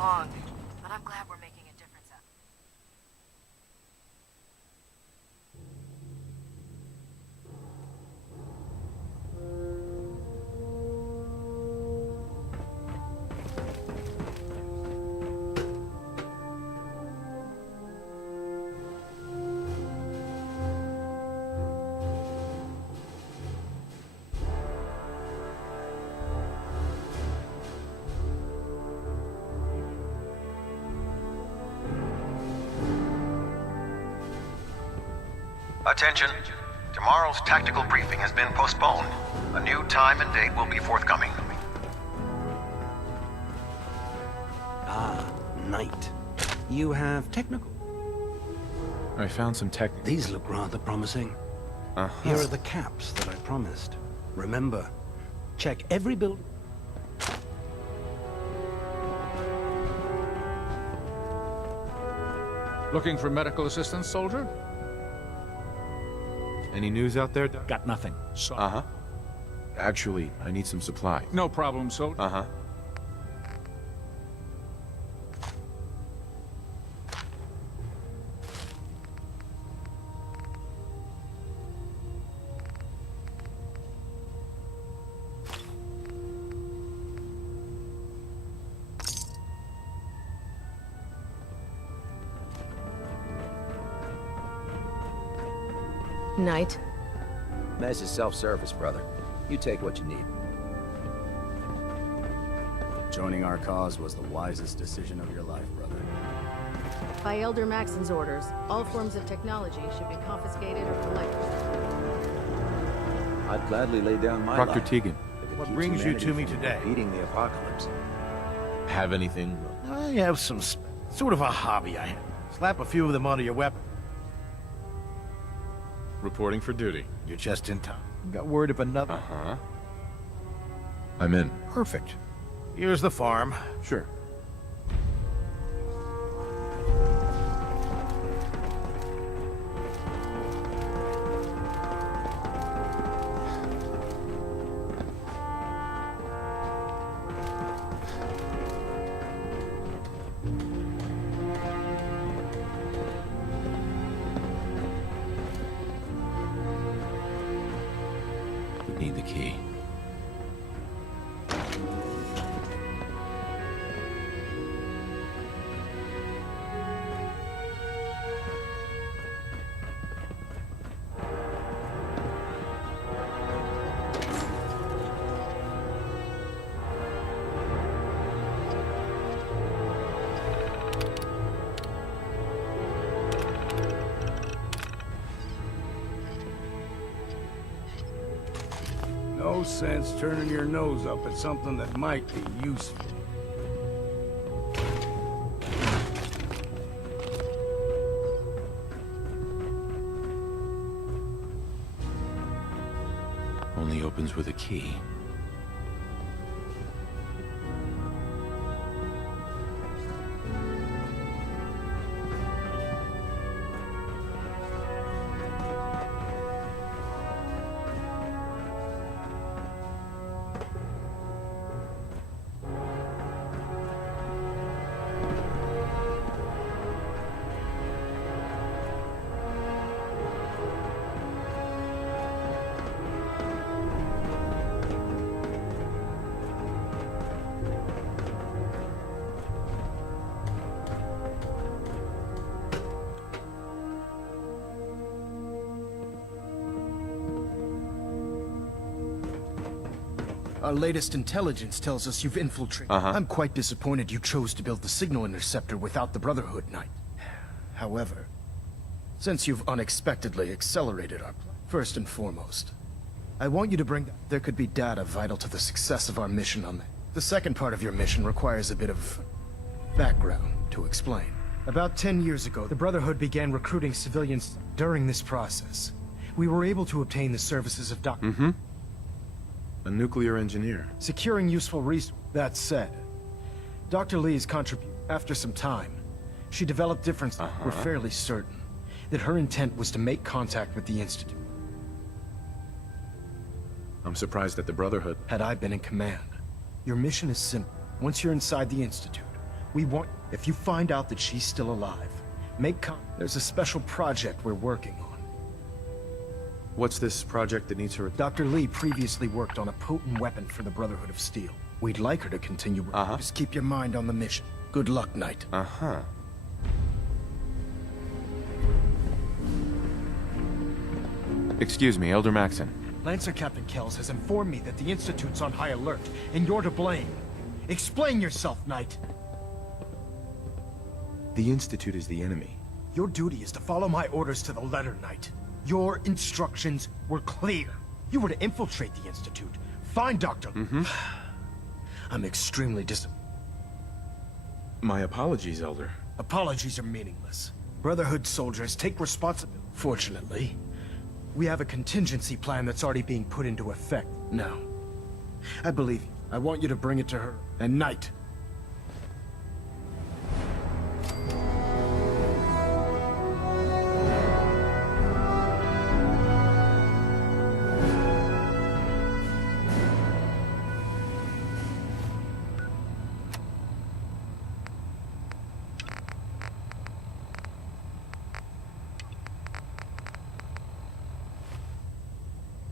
long, but I'm glad we're making a difference out. Attention. Tomorrow's tactical briefing has been postponed. A new time and date will be forthcoming. Ah, Knight. You have technical. I found some tech. These look rather promising. Here are the caps that I promised. Remember, check every building. Looking for medical assistance, soldier? Any news out there? Got nothing. So Uh-huh. Actually, I need some supply. no problem, soldier. Uh-huh. Knight. Mess is self-service, brother. You take what you need. Joining our cause was the wisest decision of your life, brother. By Elder Maxon's orders, all forms of technology should be confiscated or collected. I'd gladly lay down my Dr. life. Tegan, if it What keeps brings you humanity to me from today? Beating the apocalypse. have anything? I have some sort of a hobby I have. Slap a few of them onto your weapon. Reporting for duty. You're just in time. Got word of another. Uh-huh. I'm in. Perfect. Here's the farm. Sure. Need the key. No sense turning your nose up at something that might be useful. Only opens with a key. Our latest intelligence tells us you've infiltrated. I'm quite disappointed you chose to build the signal interceptor without the Brotherhood, Knight. However, since you've unexpectedly accelerated our plan, first and foremost, I want you to bring... There could be data vital to the success of our mission on that. The second part of your mission requires a bit of background to explain. About 10 years ago, the Brotherhood began recruiting civilians. During this process, we were able to obtain the services of Dr. A nuclear engineer. Securing useful resources. That said, Dr. Lee's contribution. After some time, she developed differences. We're fairly certain that her intent was to make contact with the Institute. I'm surprised that the Brotherhood... Had I been in command, your mission is simple. Once you're inside the Institute, We want... If you find out that she's still alive, there's a special project we're working on. What's this project that needs her? Dr. Lee previously worked on a potent weapon for the Brotherhood of Steel. We'd like her to continue working. Just keep your mind on the mission. Good luck, Knight. Excuse me, Elder Maxon. Lancer Captain Kells has informed me that the Institute's on high alert, and you're to blame. Explain yourself, Knight. The Institute is the enemy. Your duty is to follow my orders to the letter, Knight. Your instructions were clear. You were to infiltrate the Institute, find Dr. I'm extremely disappointed. My apologies, Elder. Apologies are meaningless. Brotherhood soldiers take responsibility. Fortunately, we have a contingency plan that's already being put into effect. Now, I believe you. I want you to bring it to her. And Knight.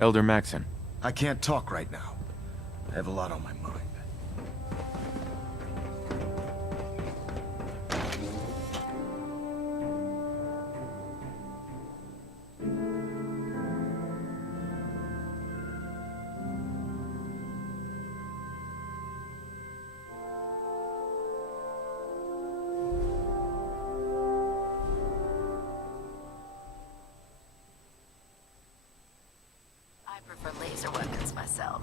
Elder Maxon. I can't talk right now. I have a lot on my mind. I prefer laser weapons myself.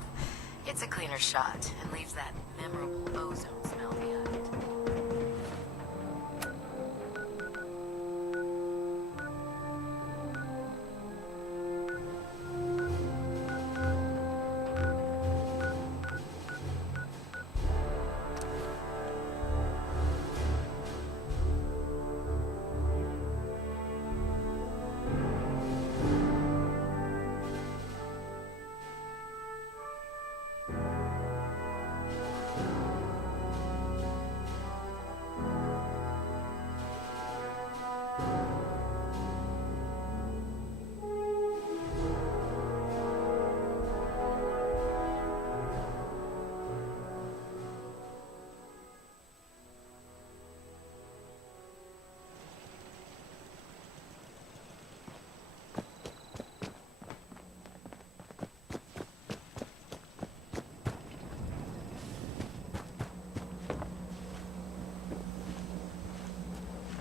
It's a cleaner shot and leaves that memorable ozone smell behind.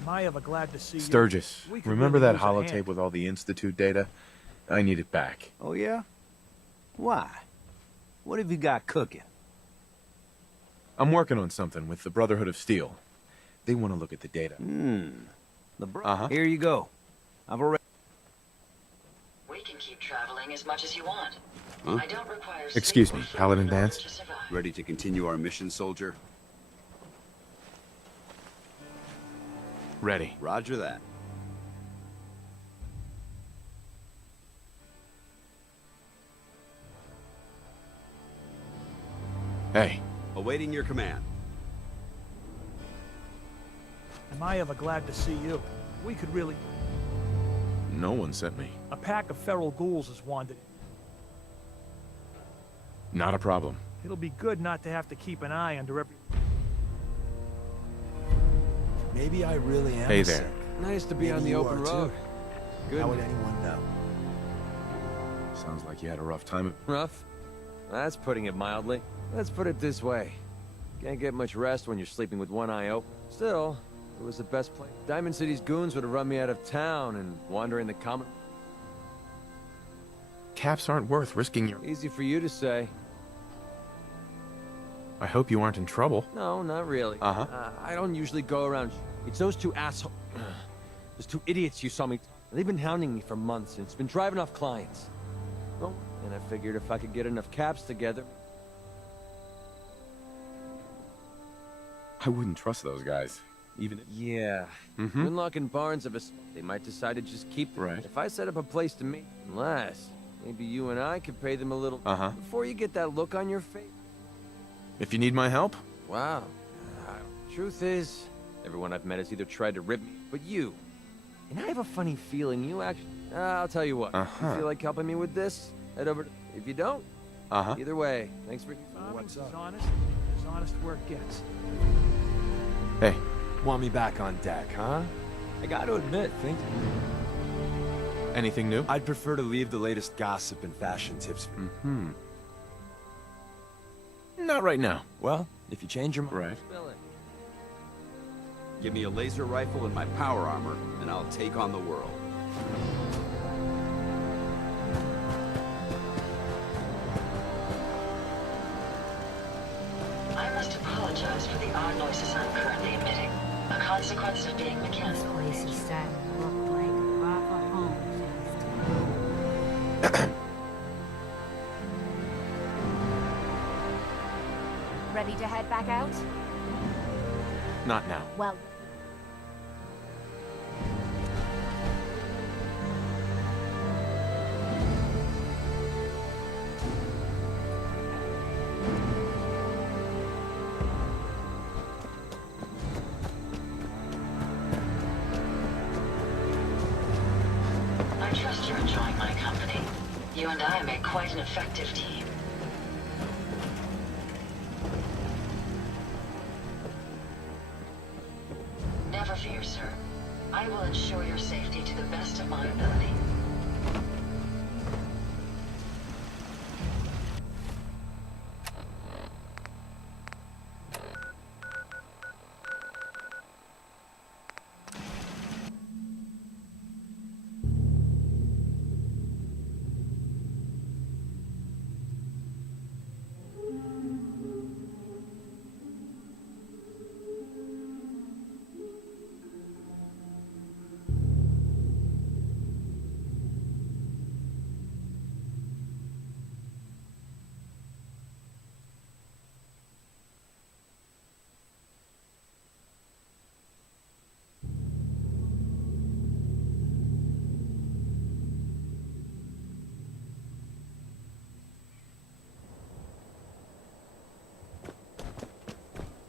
I ever glad to see Sturgis, you. remember really that use a holotape hand. with all the Institute data? I need it back. Oh, yeah? Why? What have you got cooking? I'm working on something with the Brotherhood of Steel. They want to look at the data. Here you go. I've already... We can keep traveling as much as you want. Huh? I don't require Excuse me, sleep or Paladin food in order Vance? to survive. Ready to continue our mission, soldier? Ready. Roger that. Hey. Awaiting your command. Am I ever glad to see you? We could really... No one sent me. A pack of feral ghouls has wandered. Not a problem. It'll be good not to have to keep an eye under every... Maybe I really am. Hey a there. sick. Nice to be Maybe on the you open are, road. too. Good. How would anyone know? Sounds like you had a rough time. Rough? That's putting it mildly. Let's put it this way. Can't get much rest when you're sleeping with one eye open. Still, it was the best place. Diamond City's goons would have run me out of town and wandering the common... Caps aren't worth risking your... Easy for you to say. I hope you aren't in trouble. No, not really. I don't usually go around... It's those two assholes... Those two idiots you saw me... They've been hounding me for months, and it's been driving off clients. Well, and I figured if I could get enough caps together... I wouldn't trust those guys. Even if... Yeah. Winlock and Barnes have a... They might decide to just keep... Right. If I set up a place to meet... Unless... Maybe you and I could pay them a little... Before you get that look on your face... If you need my help? Wow. Truth is, everyone I've met has either tried to rip me, but you. And I have a funny feeling you actually... I'll tell you what. If you feel like helping me with this, head over to... If you don't, either way, thanks for... What's up? As honest where it gets. Hey. Want me back on deck, huh? I gotta admit, think... Anything new? I'd prefer to leave the latest gossip and fashion tips for... Not right now. Well, if you change your mind... Right. Give me a laser rifle and my power armor, and I'll take on the world. I must apologize for the odd noises I'm currently emitting. A consequence of being mechanical. This place is starting to look like a proper home. Ready to head back out? Not now. Well... I trust you're enjoying my company. You and I make quite an effective team. Never fear, sir. I will ensure your safety to the best of my ability.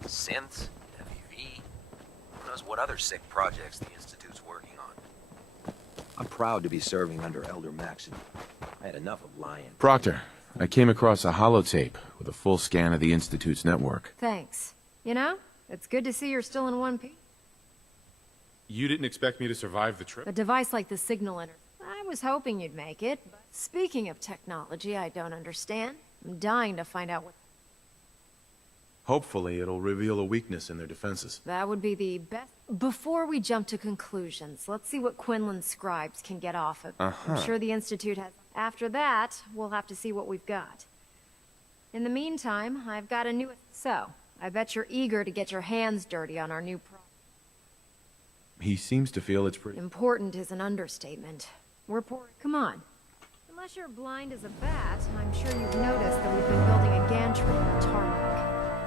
Synths, FEV. Who knows what other sick projects the Institute's working on. I'm proud to be serving under Elder Maxon. I had enough of lying. Proctor, I came across a holotape with a full scan of the Institute's network. Thanks. You know, it's good to see you're still in one piece. You didn't expect me to survive the trip? A device like the signal inter... I was hoping you'd make it, but speaking of technology I don't understand, I'm dying to find out what... Hopefully, it'll reveal a weakness in their defenses. That would be the best... Before we jump to conclusions, let's see what Quinlan's scribes can get off of. I'm sure the Institute has... After that, we'll have to see what we've got. In the meantime, I've got a new... So, I bet you're eager to get your hands dirty on our new pro... He seems to feel it's pretty... Important is an understatement. We're poor... Come on. Unless you're blind as a bat, I'm sure you've noticed that we've been building a gantry on the tarmac.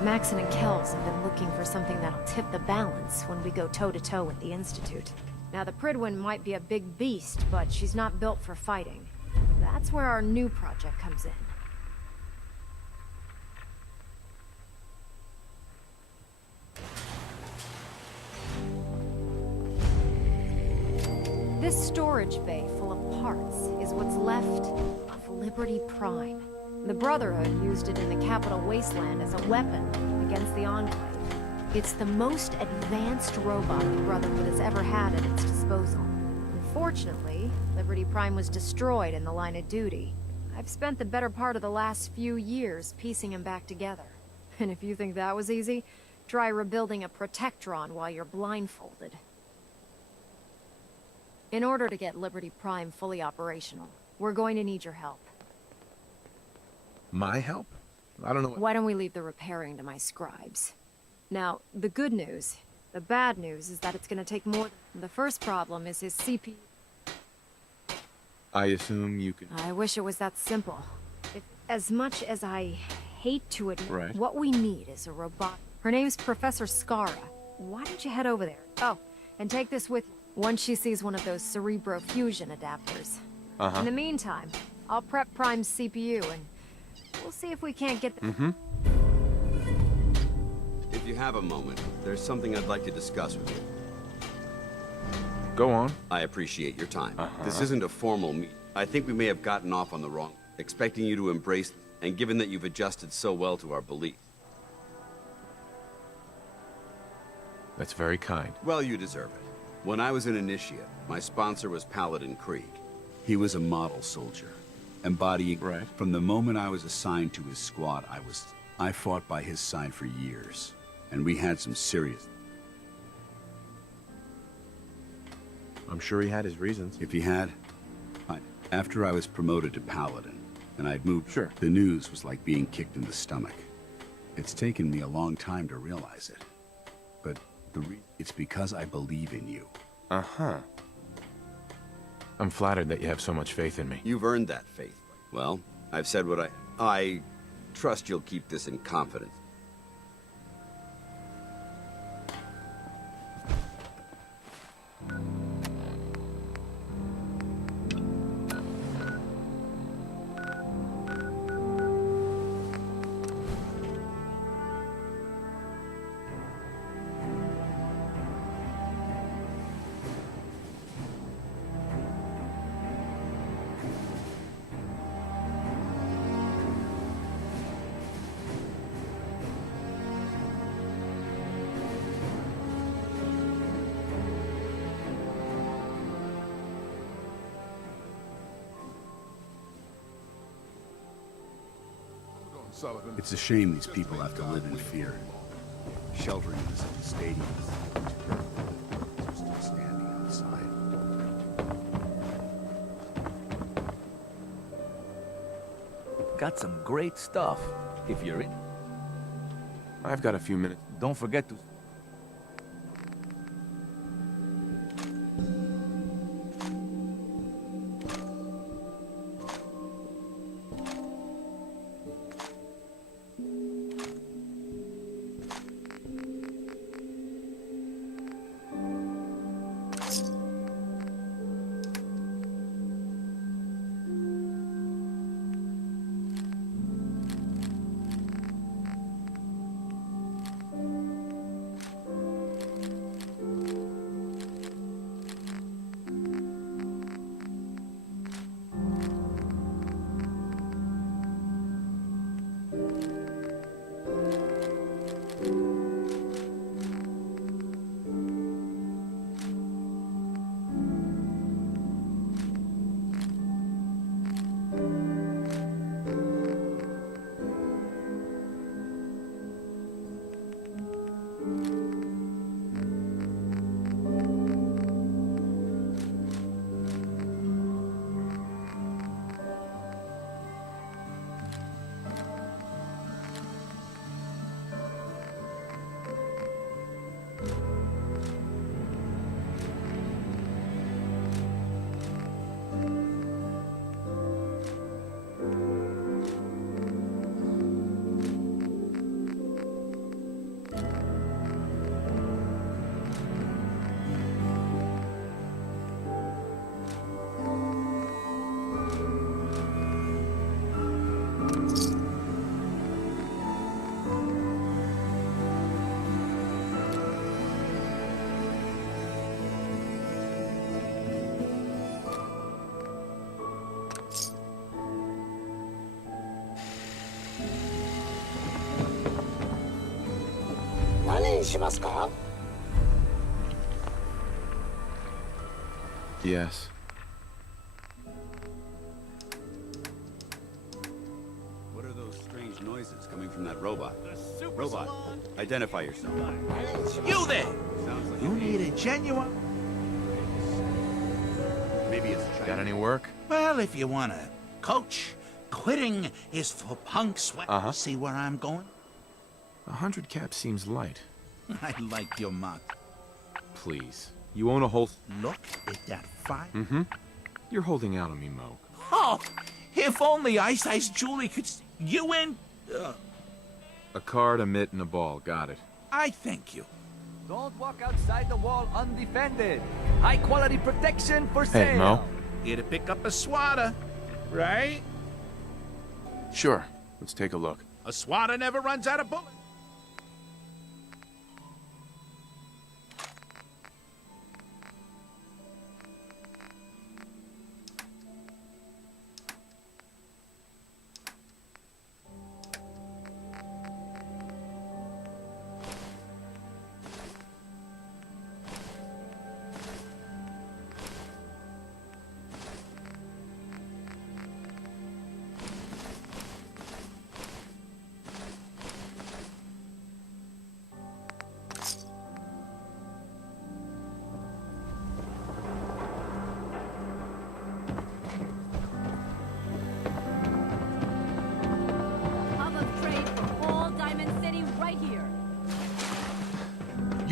Maxon and Kells have been looking for something that'll tip the balance when we go toe-to-toe with the Institute. Now, the Prydwen might be a big beast, but she's not built for fighting. That's where our new project comes in. This storage bay full of parts is what's left of Liberty Prime. The Brotherhood used it in the Capital Wasteland as a weapon against the Enclave. It's the most advanced robot the Brotherhood has ever had at its disposal. Unfortunately, Liberty Prime was destroyed in the line of duty. I've spent the better part of the last few years piecing him back together. And if you think that was easy, try rebuilding a Protectron while you're blindfolded. In order to get Liberty Prime fully operational, we're going to need your help. My help? I don't know what... Why don't we leave the repairing to my scribes? Now, the good news. The bad news is that it's gonna take more... The first problem is his CPU. I assume you can... I wish it was that simple. As much as I hate to admit, Right. What we need is a robot. Her name's Professor Skara. Why don't you head over there? Oh, and take this with you. Once she sees one of those cerebro-fusion adapters. In the meantime, I'll prep Prime's CPU and we'll see if we can't get the... If you have a moment, there's something I'd like to discuss with you. Go on. I appreciate your time. This isn't a formal meeting. I think we may have gotten off on the wrong, expecting you to embrace, and given that you've adjusted so well to our beliefs. That's very kind. Well, you deserve it. When I was an initiate, my sponsor was Paladin Krieg. He was a model soldier, embodying... Right. From the moment I was assigned to his squad, I fought by his side for years, and we had some serious... I'm sure he had his reasons. If he had, after I was promoted to Paladin, and I'd moved... Sure. The news was like being kicked in the stomach. It's taken me a long time to realize it. But it's because I believe in you. Uh-huh. I'm flattered that you have so much faith in me. You've earned that faith. Well, I've said what I trust you'll keep this in confidence. It's a shame these people have to live in fear. Sheltering in city stadiums. Still standing outside. Got some great stuff, if you're in. I've got a few minutes. Don't forget to... Yes. What are those strange noises coming from that robot? Robot, identify yourself. You there! Sounds like You need a genuine... maybe it's China. Got any work? Well, if you wanna coach, quitting is for punks. See where I'm going? 100 caps seems light. I like your mug. Please. You own a whole... Look at that fire. Mm-hmm. You're holding out on me, Mo. Oh, if only Ice Julie could see you in... A card, a mitt, and a ball. Got it. I thank you. Don't walk outside the wall undefended. High quality protection for sale. Hey, Mo. Here to pick up a swatter, right? Sure. Let's take a look. A swatter never runs out of bullets.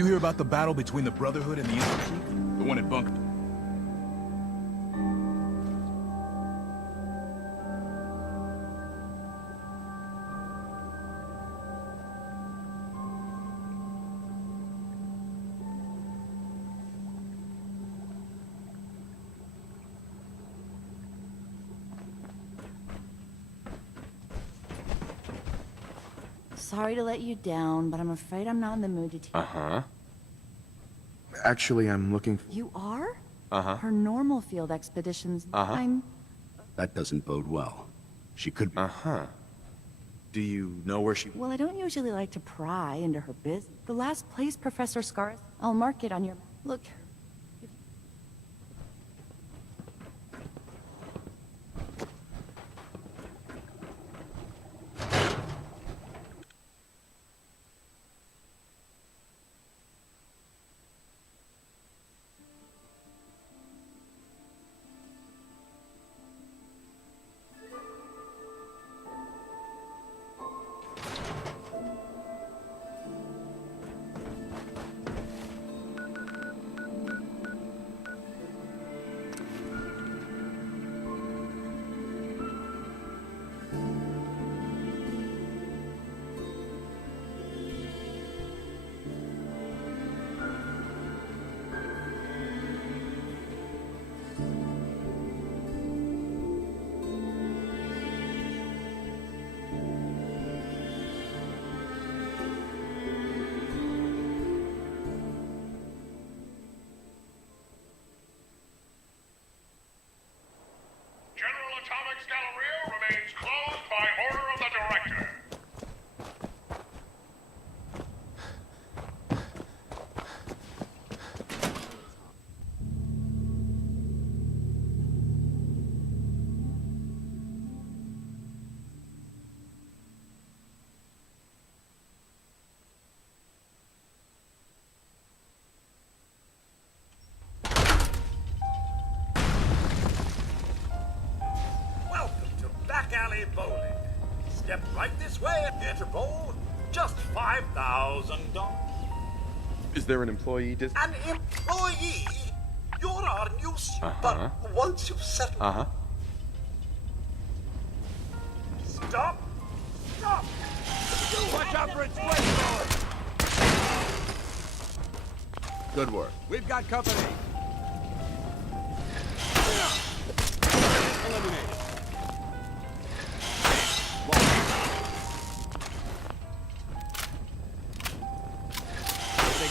you hear about the battle between the Brotherhood and the Infantry? The one at Bunker. Sorry to let you down, but I'm afraid I'm not in the mood to teach. Uh-huh. Actually, I'm looking... You are? Uh-huh. Her normal field expeditions. Uh-huh. That doesn't bode well. She could be... Uh-huh. Do you know where she... Well, I don't usually like to pry into her business. The last place Professor Scar... I'll mark it on your... Look. Atomics Galleria remains closed by order of the Director. Alley bowling. Step right this way at Interpol. Just $5,000. Is there an employee An employee? You're our new but once you've settled... Stop! Stop! Watch out for its flamethrower! Good work. We've got company. Eliminated.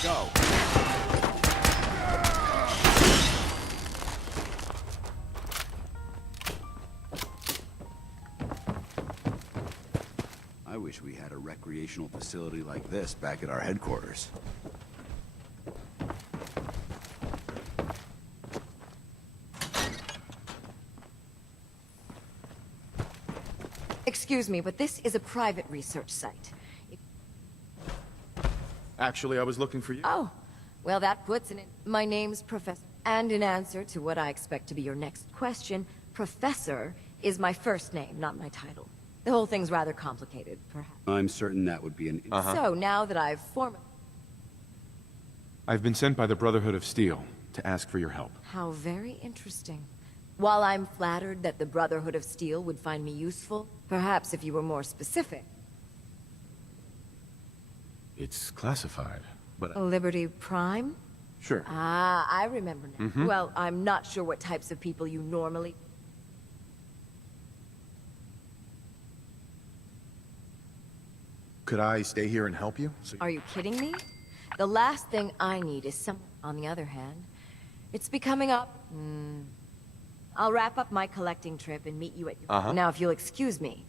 Go. I wish we had a recreational facility like this back at our headquarters. Excuse me, but this is a private research site. Actually, I was looking for you. Oh, well, that puts it in. My name's Professor. And in answer to what I expect to be your next question, Professor is my first name, not my title. The whole thing's rather complicated, perhaps. I'm certain that would be an... So, now that I've I've been sent by the Brotherhood of Steel to ask for your help. How very interesting. While I'm flattered that the Brotherhood of Steel would find me useful, perhaps if you were more specific. It's classified, but... Liberty Prime? Sure. Ah, I remember now. Well, I'm not sure what types of people you normally... Could I stay here and help you? Are you kidding me? The last thing I need is some... On the other hand, it's becoming up... I'll wrap up my collecting trip and meet you at your... Now, if you'll excuse me,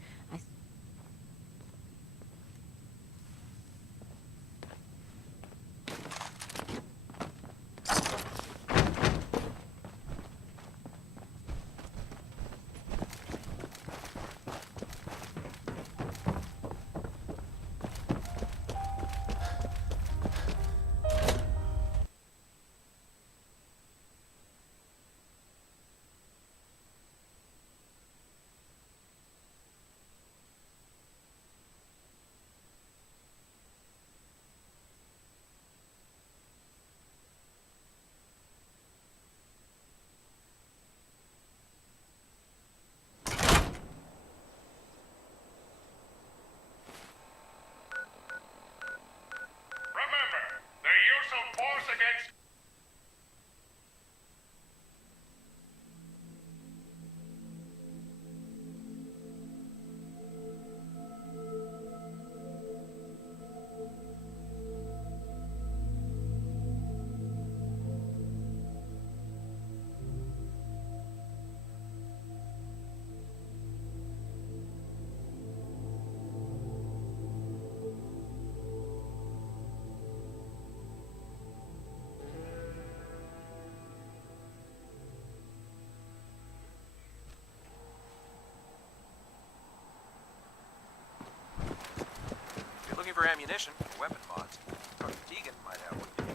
for ammunition, weapon mods. Dr. Tegan might have one.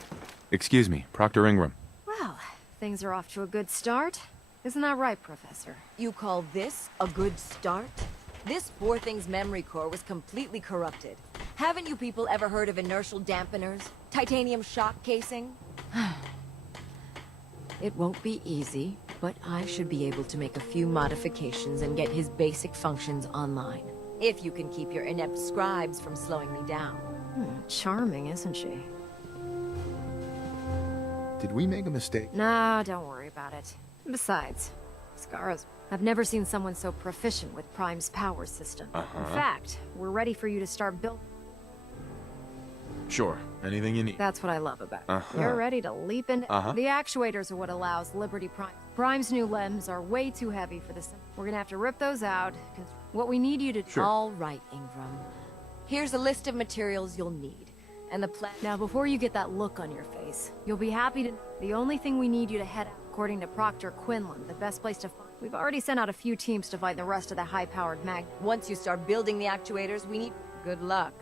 Excuse me, Proctor Ingram. Well, things are off to a good start. Isn't that right, Professor? You call this a good start? This poor thing's memory core was completely corrupted. Haven't you people ever heard of inertial dampeners? Titanium shock casing? It won't be easy, but I should be able to make a few modifications and get his basic functions online. If you can keep your inept scribes from slowing me down. Charming, isn't she? Did we make a mistake? Nah, don't worry about it. Besides, Scar's... I've never seen someone so proficient with Prime's power system. In fact, we're ready for you to start building. Sure, anything you need. That's what I love about it. You're ready to leap into... The actuators are what allows Liberty Prime. Prime's new limbs are way too heavy for this. We're gonna have to rip those out. What we need you to... Sure. All right, Ingram. Here's a list of materials you'll need. And the plan... Now, before you get that look on your face, you'll be happy to... The only thing we need you to head out, according to Proctor Quinlan, the best place to find... We've already sent out a few teams to find the rest of the high-powered mag... Once you start building the actuators, we need... Good luck.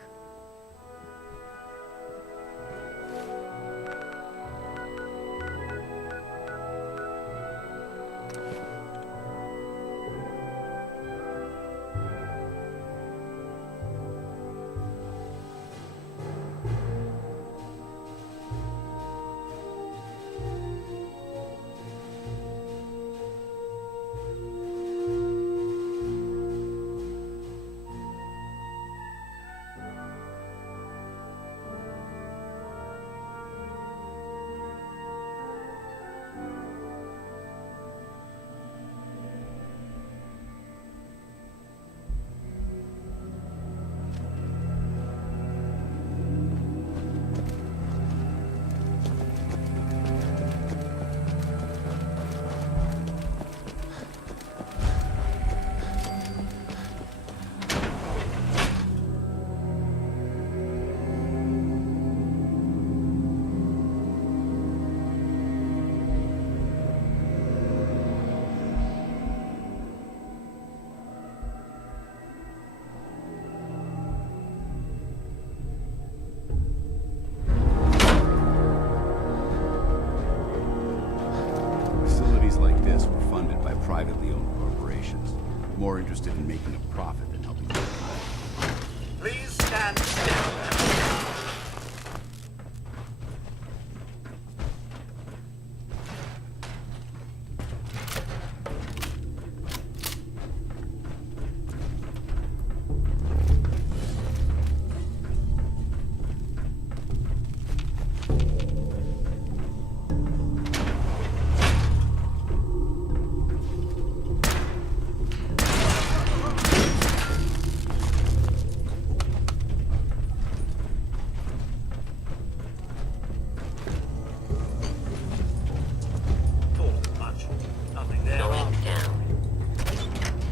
Privately owned corporations, more interested in making a profit than helping mankind. Please stand still.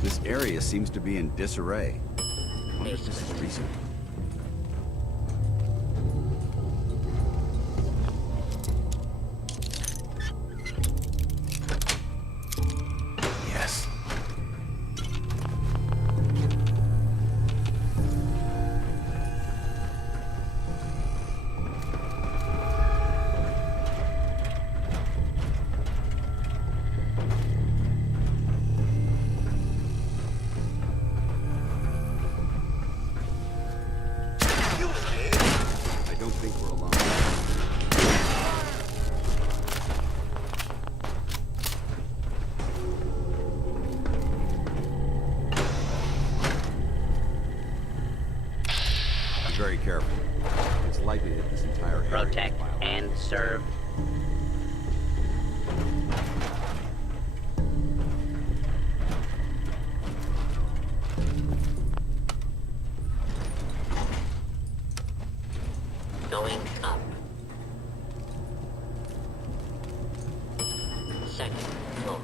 This area seems to be in disarray. I wonder if this is recent. Yes. Very careful. It's likely that this entire area protect and serve. Going up. Second floor.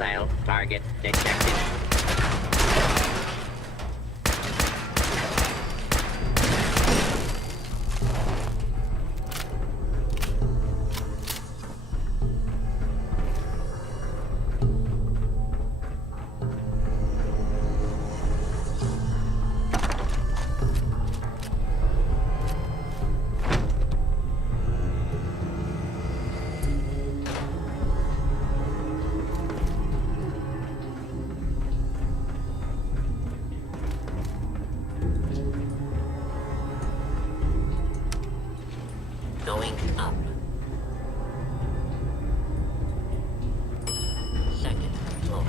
Hostile target detected. Going up. Second floor.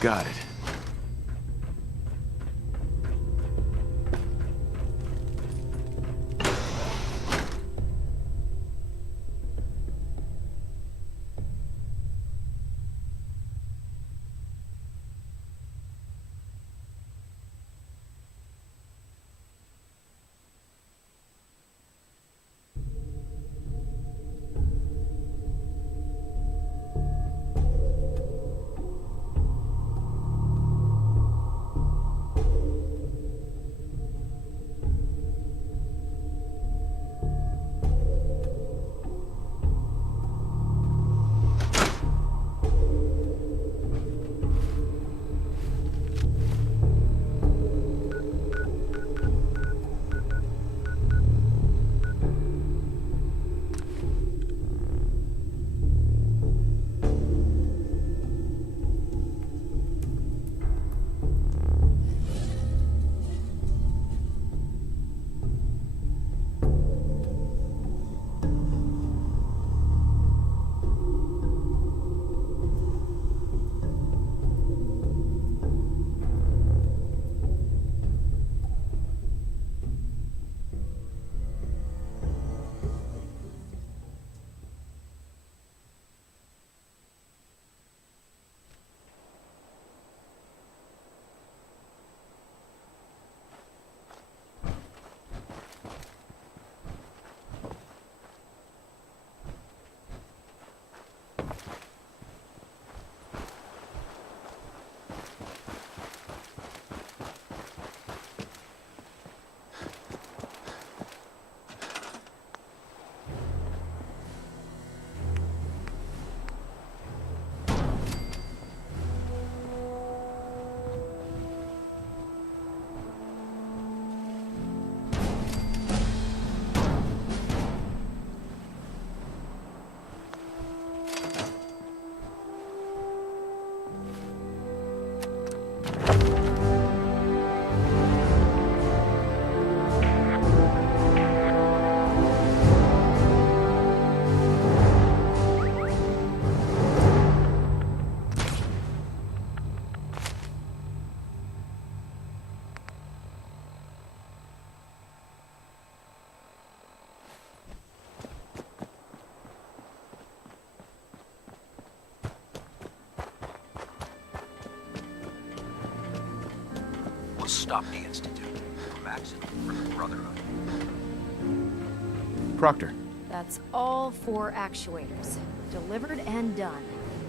Got it. Stop the Institute from accident for the Brotherhood. Proctor. That's all 4 actuators. Delivered and done.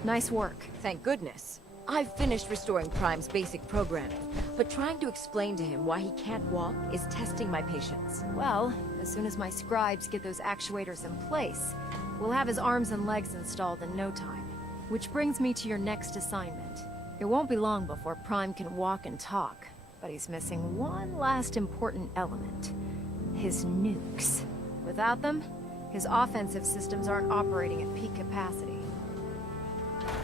Nice work. Thank goodness. I've finished restoring Prime's basic programming, but trying to explain to him why he can't walk is testing my patience. Well, as soon as my scribes get those actuators in place, we'll have his arms and legs installed in no time. Which brings me to your next assignment. It won't be long before Prime can walk and talk. But he's missing one last important element. His nukes. Without them, his offensive systems aren't operating at peak capacity.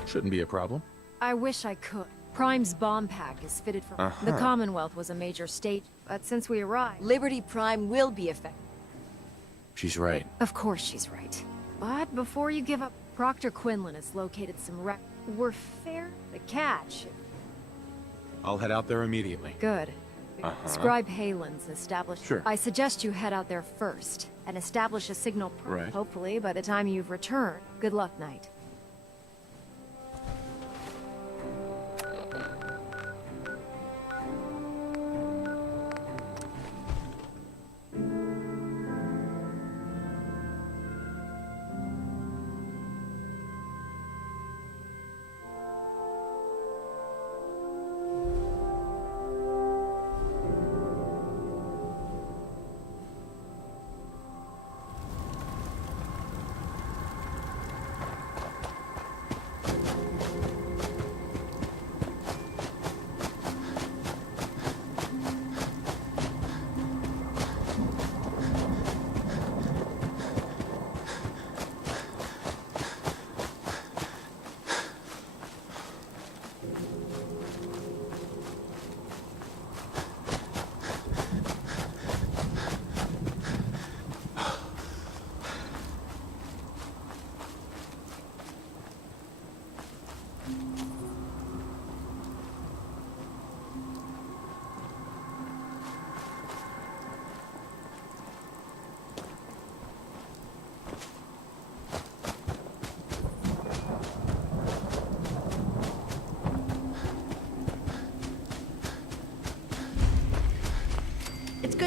Shouldn't be a problem. I wish I could. Prime's bomb pack is fitted for... The Commonwealth was a major state, but since we arrived... Liberty Prime will be effective. She's right. Of course she's right. But before you give up, Proctor Quinlan has located some We're fair the catch. I'll head out there immediately. Good. Scribe Halen's established... Sure. I suggest you head out there first, and establish a signal... Right. Hopefully, by the time you've returned. Good luck, Knight.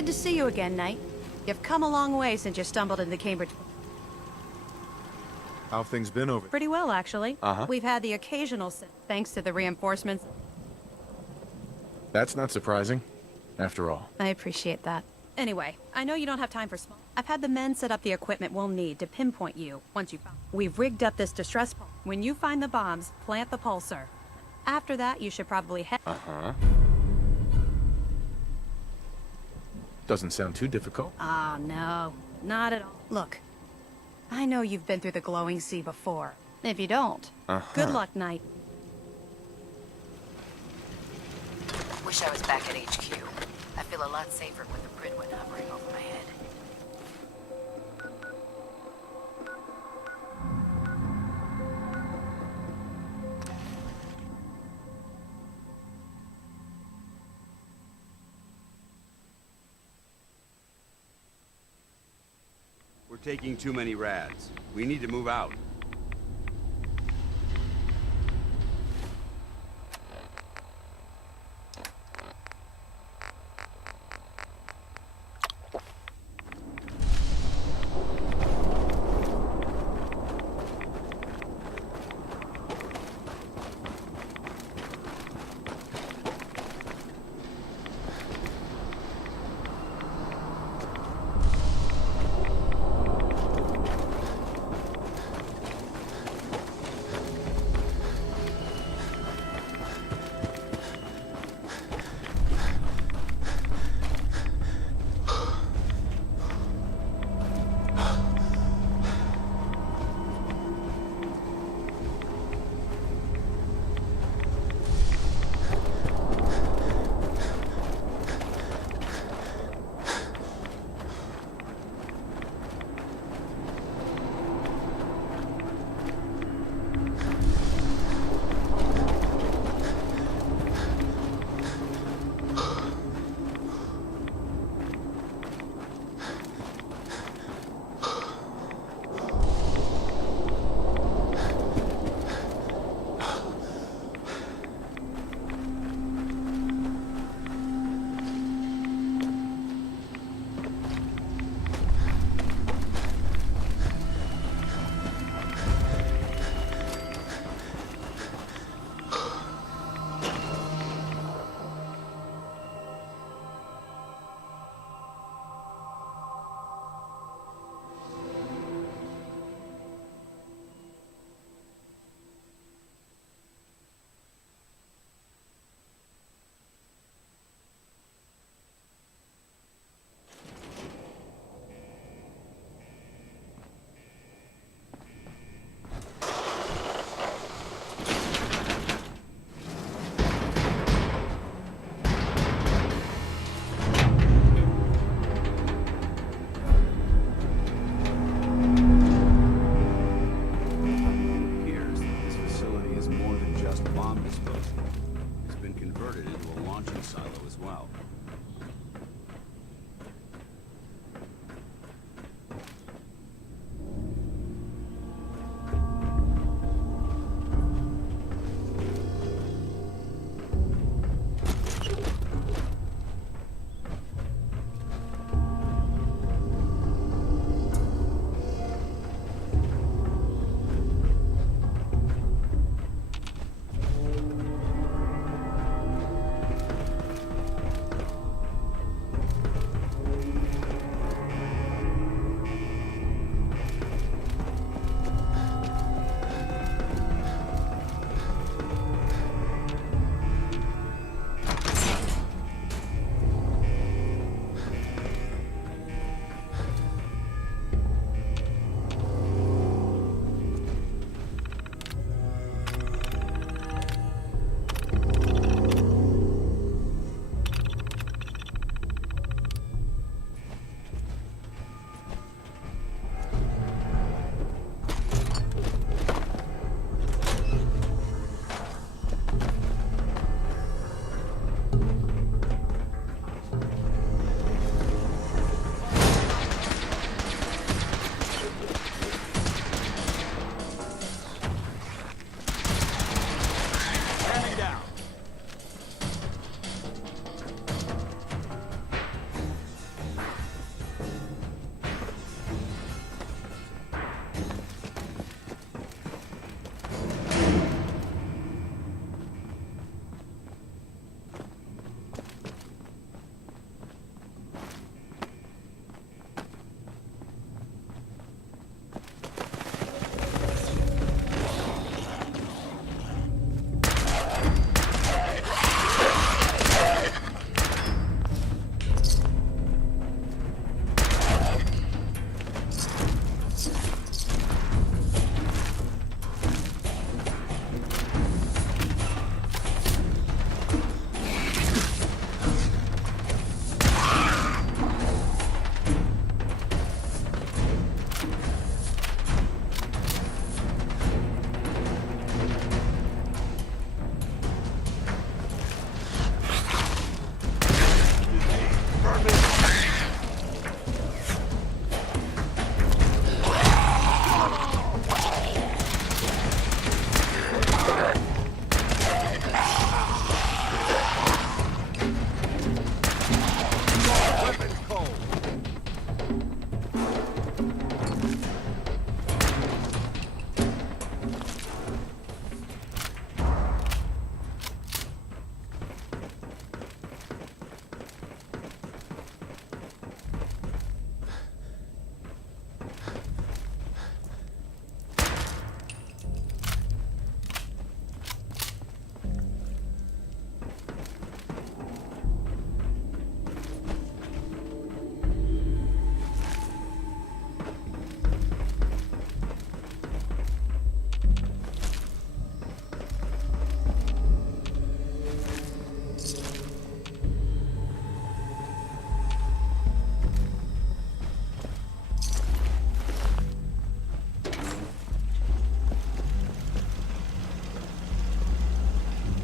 Good to see you again, Knight. You've come a long way since you stumbled into Cambridge. How have things been over? Pretty well, actually. Uh-huh. We've had the occasional thanks to the reinforcements. That's not surprising, after all. I appreciate that. Anyway, I know you don't have time for small. I've had the men set up the equipment we'll need to pinpoint you once you... We've rigged up this distress pulse. When you find the bombs, plant the pulsar. After that, you should probably head... Uh-huh. Doesn't sound too difficult. Oh, no. Not at all. Look, I know you've been through the glowing sea before. If you don't, good luck, Knight. Wish I was back at HQ. I feel a lot safer with the Pridwin hovering over my head. We're taking too many rads. We need to move out.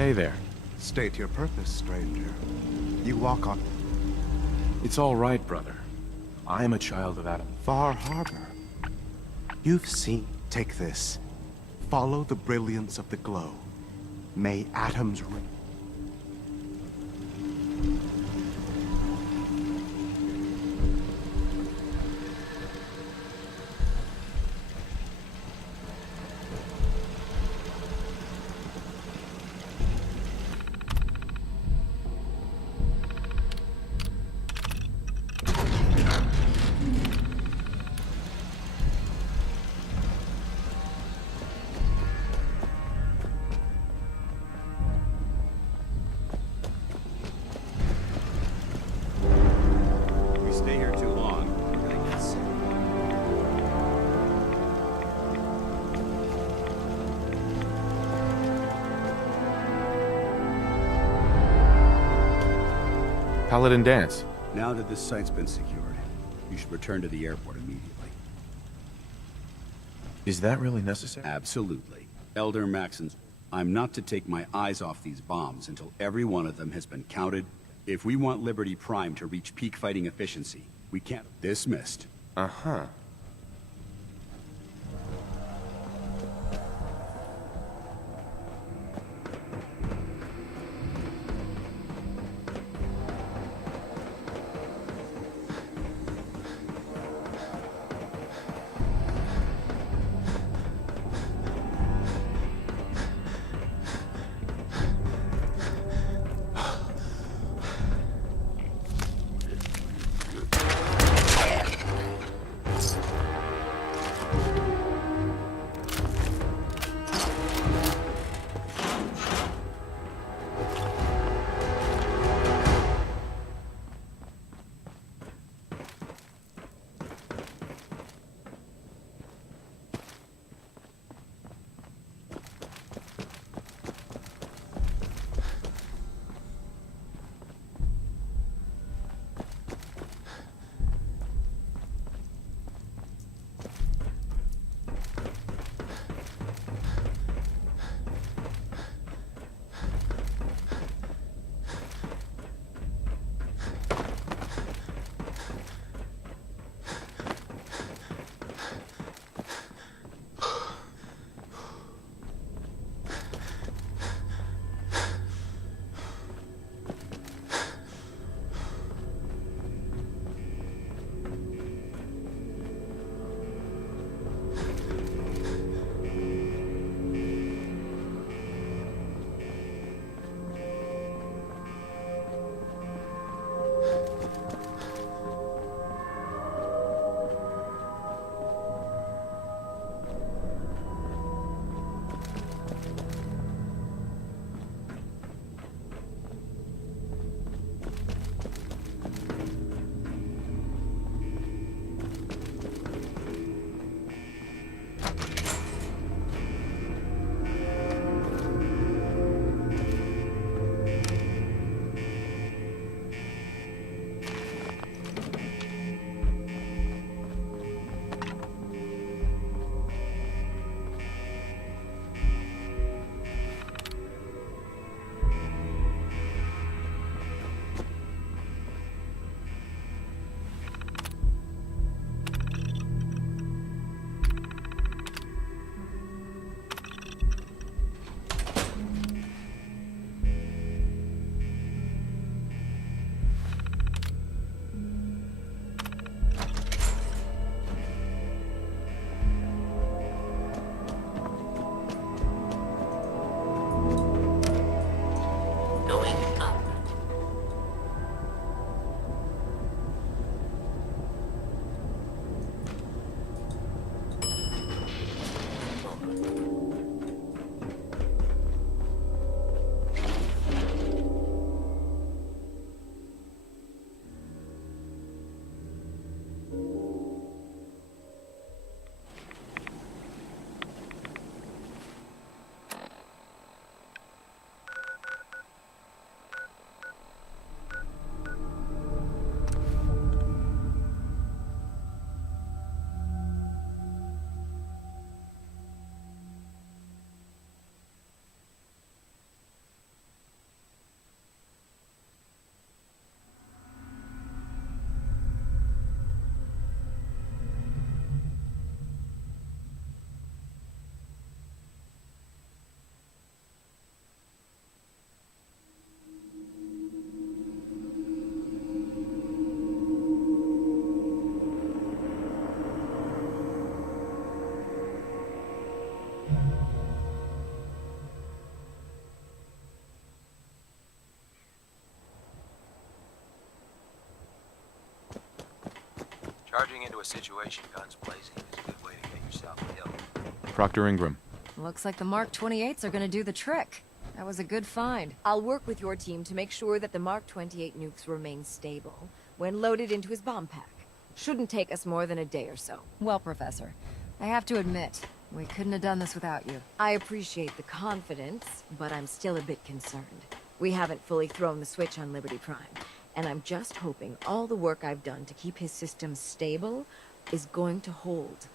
Hey there. State your purpose, stranger. You walk on It's all right, brother. I'm a child of Adam. Far Harbor. You've seen. Take this. Follow the brilliance of the glow. May atoms ring. Stay here too long, you're gonna get sick. Paladin dance. Now that this site's been secured, you should return to the airport immediately. Is that really necessary? Absolutely. Elder Maxon's. I'm not to take my eyes off these bombs until every one of them has been counted. If we want Liberty Prime to reach peak fighting efficiency, we can't. Dismissed. Uh-huh. Charging into a situation guns blazing is a good way to get yourself killed. Proctor Ingram. Looks like the Mark 28s are gonna do the trick. That was a good find. I'll work with your team to make sure that the Mark 28 nukes remain stable when loaded into his bomb pack. Shouldn't take us more than a day or so. Well, Professor, I have to admit, we couldn't have done this without you. I appreciate the confidence, but I'm still a bit concerned. We haven't fully thrown the switch on Liberty Prime, and I'm just hoping all the work I've done to keep his systems stable is going to hold.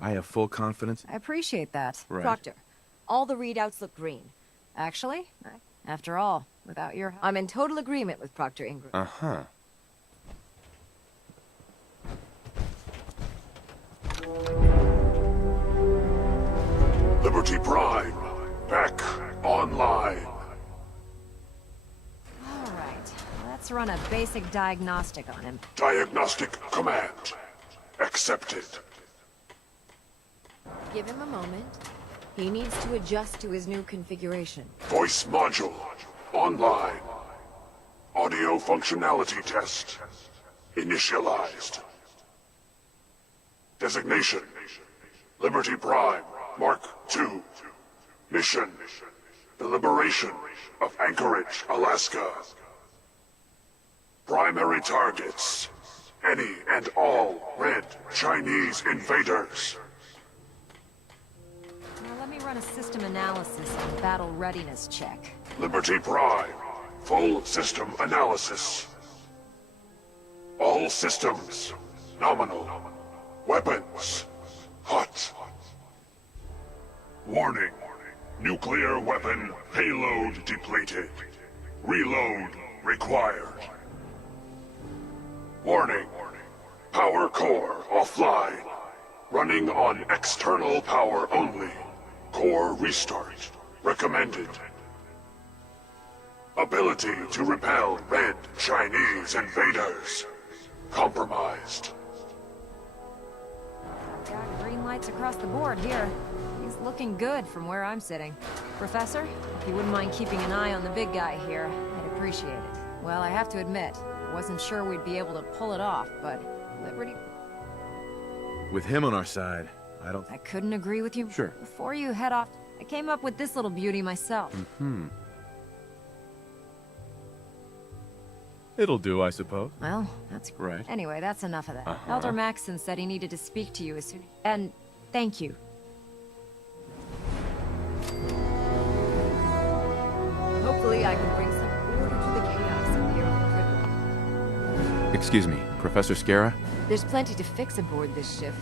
I have full confidence. I appreciate that. Right. Proctor, all the readouts look green. Actually, after all, without your help, I'm in total agreement with Proctor Ingram. Uh-huh. Liberty Prime, back online. All right, let's run a basic diagnostic on him. Diagnostic command accepted. Give him a moment. He needs to adjust to his new configuration. Voice module online. Audio functionality test initialized. Designation: Liberty Prime Mark II. Mission: the liberation of Anchorage, Alaska. Primary targets: any and all red Chinese invaders. Now let me run a system analysis and battle readiness check. Liberty Prime, full system analysis. All systems, nominal. Weapons, hot. Warning, nuclear weapon payload depleted. Reload required. Warning, power core offline. Running on external power only. Core restart recommended. Ability to repel red Chinese invaders compromised. Got green lights across the board here. He's looking good from where I'm sitting. Professor, if you wouldn't mind keeping an eye on the big guy here, I'd appreciate it. Well, I have to admit, I wasn't sure we'd be able to pull it off, but Liberty... With him on our side, I couldn't agree with you. Sure. Before you head off, I came up with this little beauty myself. Hmm. It'll do, I suppose. Well, that's... Right. Anyway, that's enough of that. Uh-huh. Elder Maxson said he needed to speak to you as soon... And thank you. Hopefully I can bring some order to the chaos up here on the river. Excuse me, Professor Scara? There's plenty to fix aboard this ship.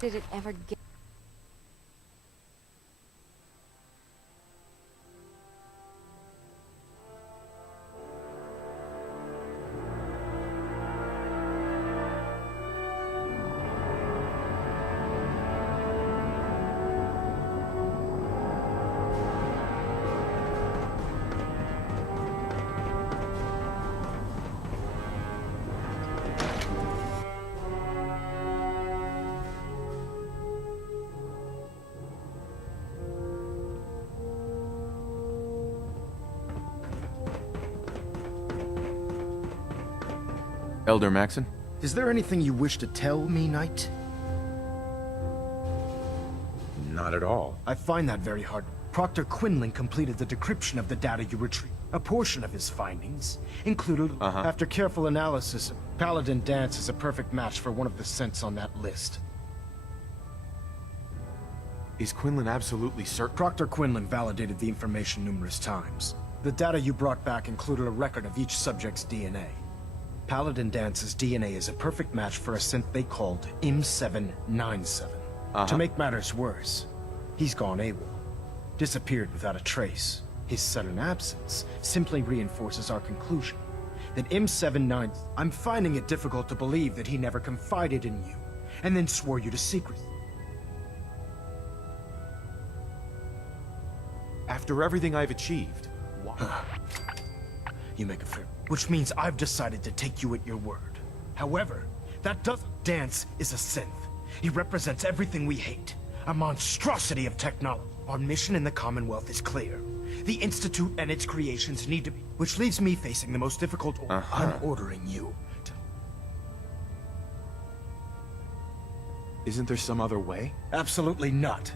Did it ever get... Elder Maxson? Is there anything you wish to tell me, Knight? Not at all. I find that very hard. Proctor Quinlan completed the decryption of the data you retrieved. A portion of his findings included, after careful analysis, Paladin Danse is a perfect match for one of the scents on that list. Is Quinlan absolutely certain? Proctor Quinlan validated the information numerous times. The data you brought back included a record of each subject's DNA. Paladin Dance's DNA is a perfect match for a scent they called M797. To make matters worse, he's gone AWOL. Disappeared without a trace. His sudden absence simply reinforces our conclusion that M79... I'm finding it difficult to believe that he never confided in you, and then swore you to secrecy. After everything I've achieved, why? You make a fair... Which means I've decided to take you at your word. However, that doesn't... Danse is a synth. He represents everything we hate. A monstrosity of technology. Our mission in the Commonwealth is clear. The Institute and its creations need to be... Which leaves me facing the most difficult order. I'm ordering you to... Isn't there some other way? Absolutely not.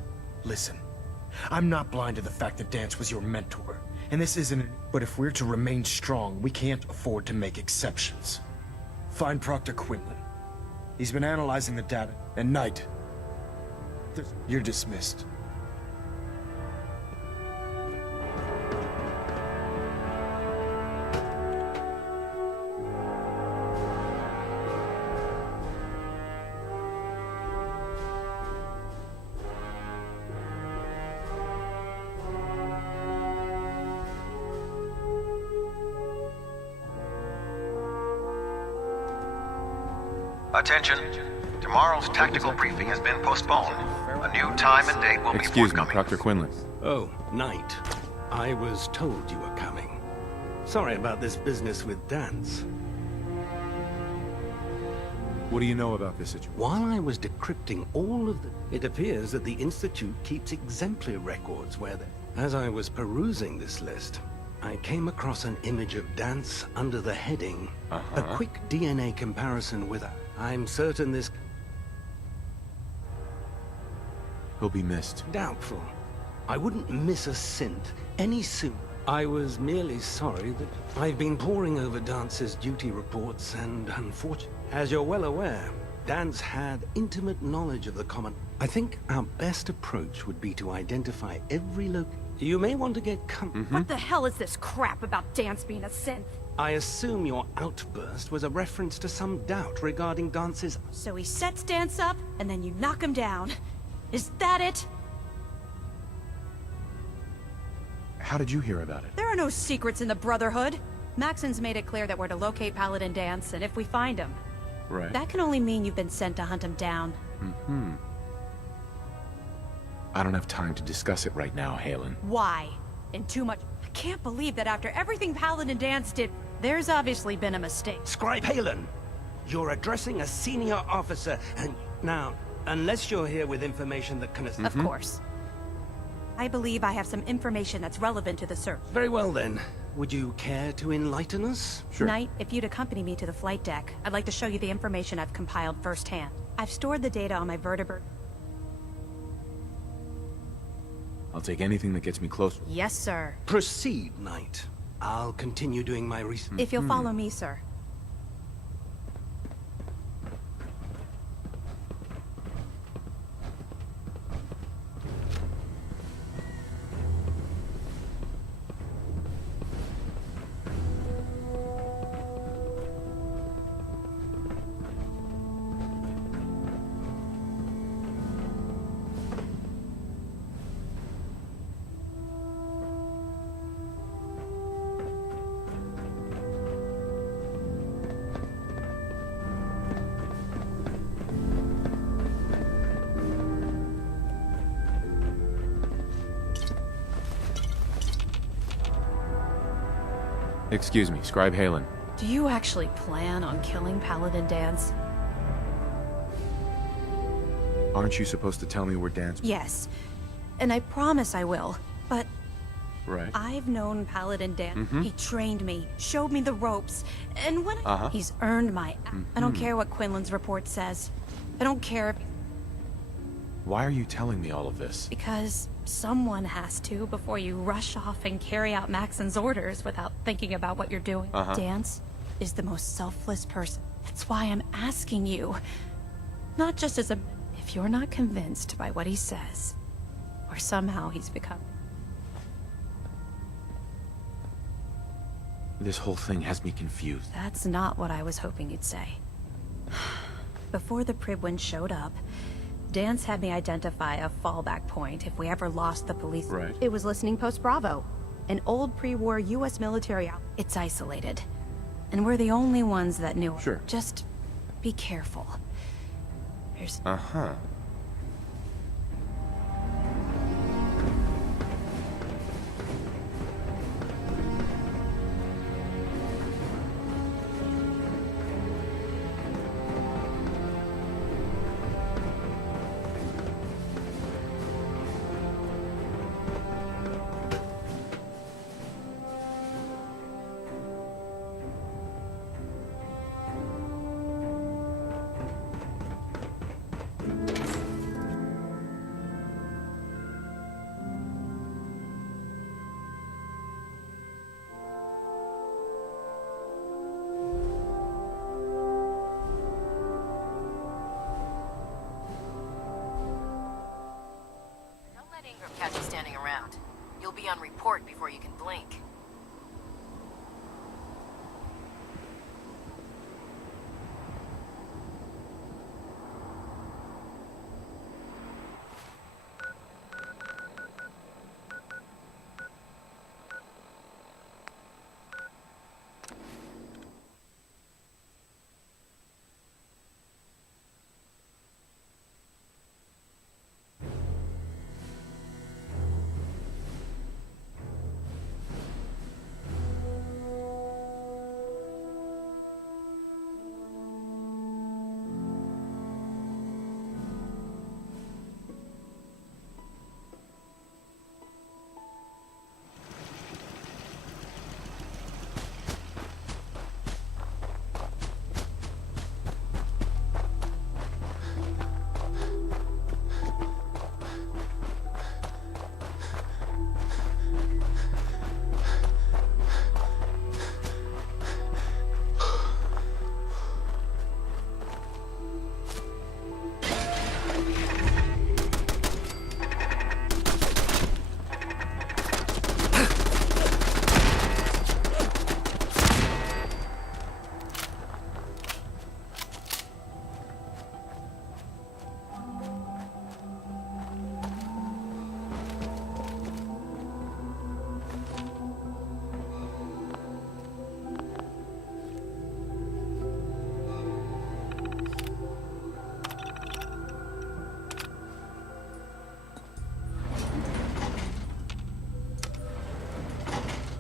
Listen, I'm not blind to the fact that Dance was your mentor. And this isn't... But if we're to remain strong, we can't afford to make exceptions. Find Proctor Quinlan. He's been analyzing the data. And Knight, you're dismissed. Attention. Tomorrow's tactical briefing has been postponed. A new time and date will be Excuse me, forthcoming. Proctor Quinlan. Oh, Knight. I was told you were coming. Sorry about this business with Dance. What do you know about this situation? While I was decrypting all of the... It appears that the Institute keeps exemplary records where they... As I was perusing this list, I came across an image of Dance under the heading, a quick DNA comparison with her. I'm certain this... He'll be missed. Doubtful. I wouldn't miss a synth any sooner. I was merely sorry that I've been poring over Dance's duty reports and unfortunately... As you're well aware, Dance had intimate knowledge of the common... I think our best approach would be to identify every You may want to get What the hell is this crap about Dance being a synth? I assume your outburst was a reference to some doubt regarding Dance's... So he sets Dance up, and then you knock him down. Is that it? How did you hear about it? There are no secrets in the Brotherhood. Maxon's made it clear that we're to locate Paladin Dance, and if we find him... Right. That can only mean you've been sent to hunt him down. I don't have time to discuss it right now, Halen. Why? In too much... I can't believe that after everything Paladin Dance did, there's obviously been a mistake. Scribe Halen! You're addressing a senior officer, and... Now, unless you're here with information that can... Of course. I believe I have some information that's relevant to the search. Very well, then. Would you care to enlighten us? Knight, if you'd accompany me to the flight deck, I'd like to show you the information I've compiled firsthand. I've stored the data on my vertebrate... I'll take anything that gets me closer. Yes, sir. Proceed, Knight. I'll continue doing my research. If you'll follow me, sir. Excuse me, Scribe Halen. Do you actually plan on killing Paladin Dance? Aren't you supposed to tell me where Dance... Yes. And I promise I will. But... Right. I've known Paladin Dance. He trained me, showed me the ropes, and when he's earned my... I don't care what Quinlan's report says. I don't care if... Why are you telling me all of this? Because someone has to before you rush off and carry out Maxon's orders without thinking about what you're doing. Dance is the most selfless person. That's why I'm asking you. Not just as a... If you're not convinced by what he says, or somehow he's become... This whole thing has me confused. That's not what I was hoping you'd say. Before the Pribwin showed up, Dance had me identify a fallback point if we ever lost the police. Right. It was Listening Post Bravo, an old pre-war U.S. military out. It's isolated, and we're the only ones that knew it. Sure. Just be careful. There's... be on report before you can blink.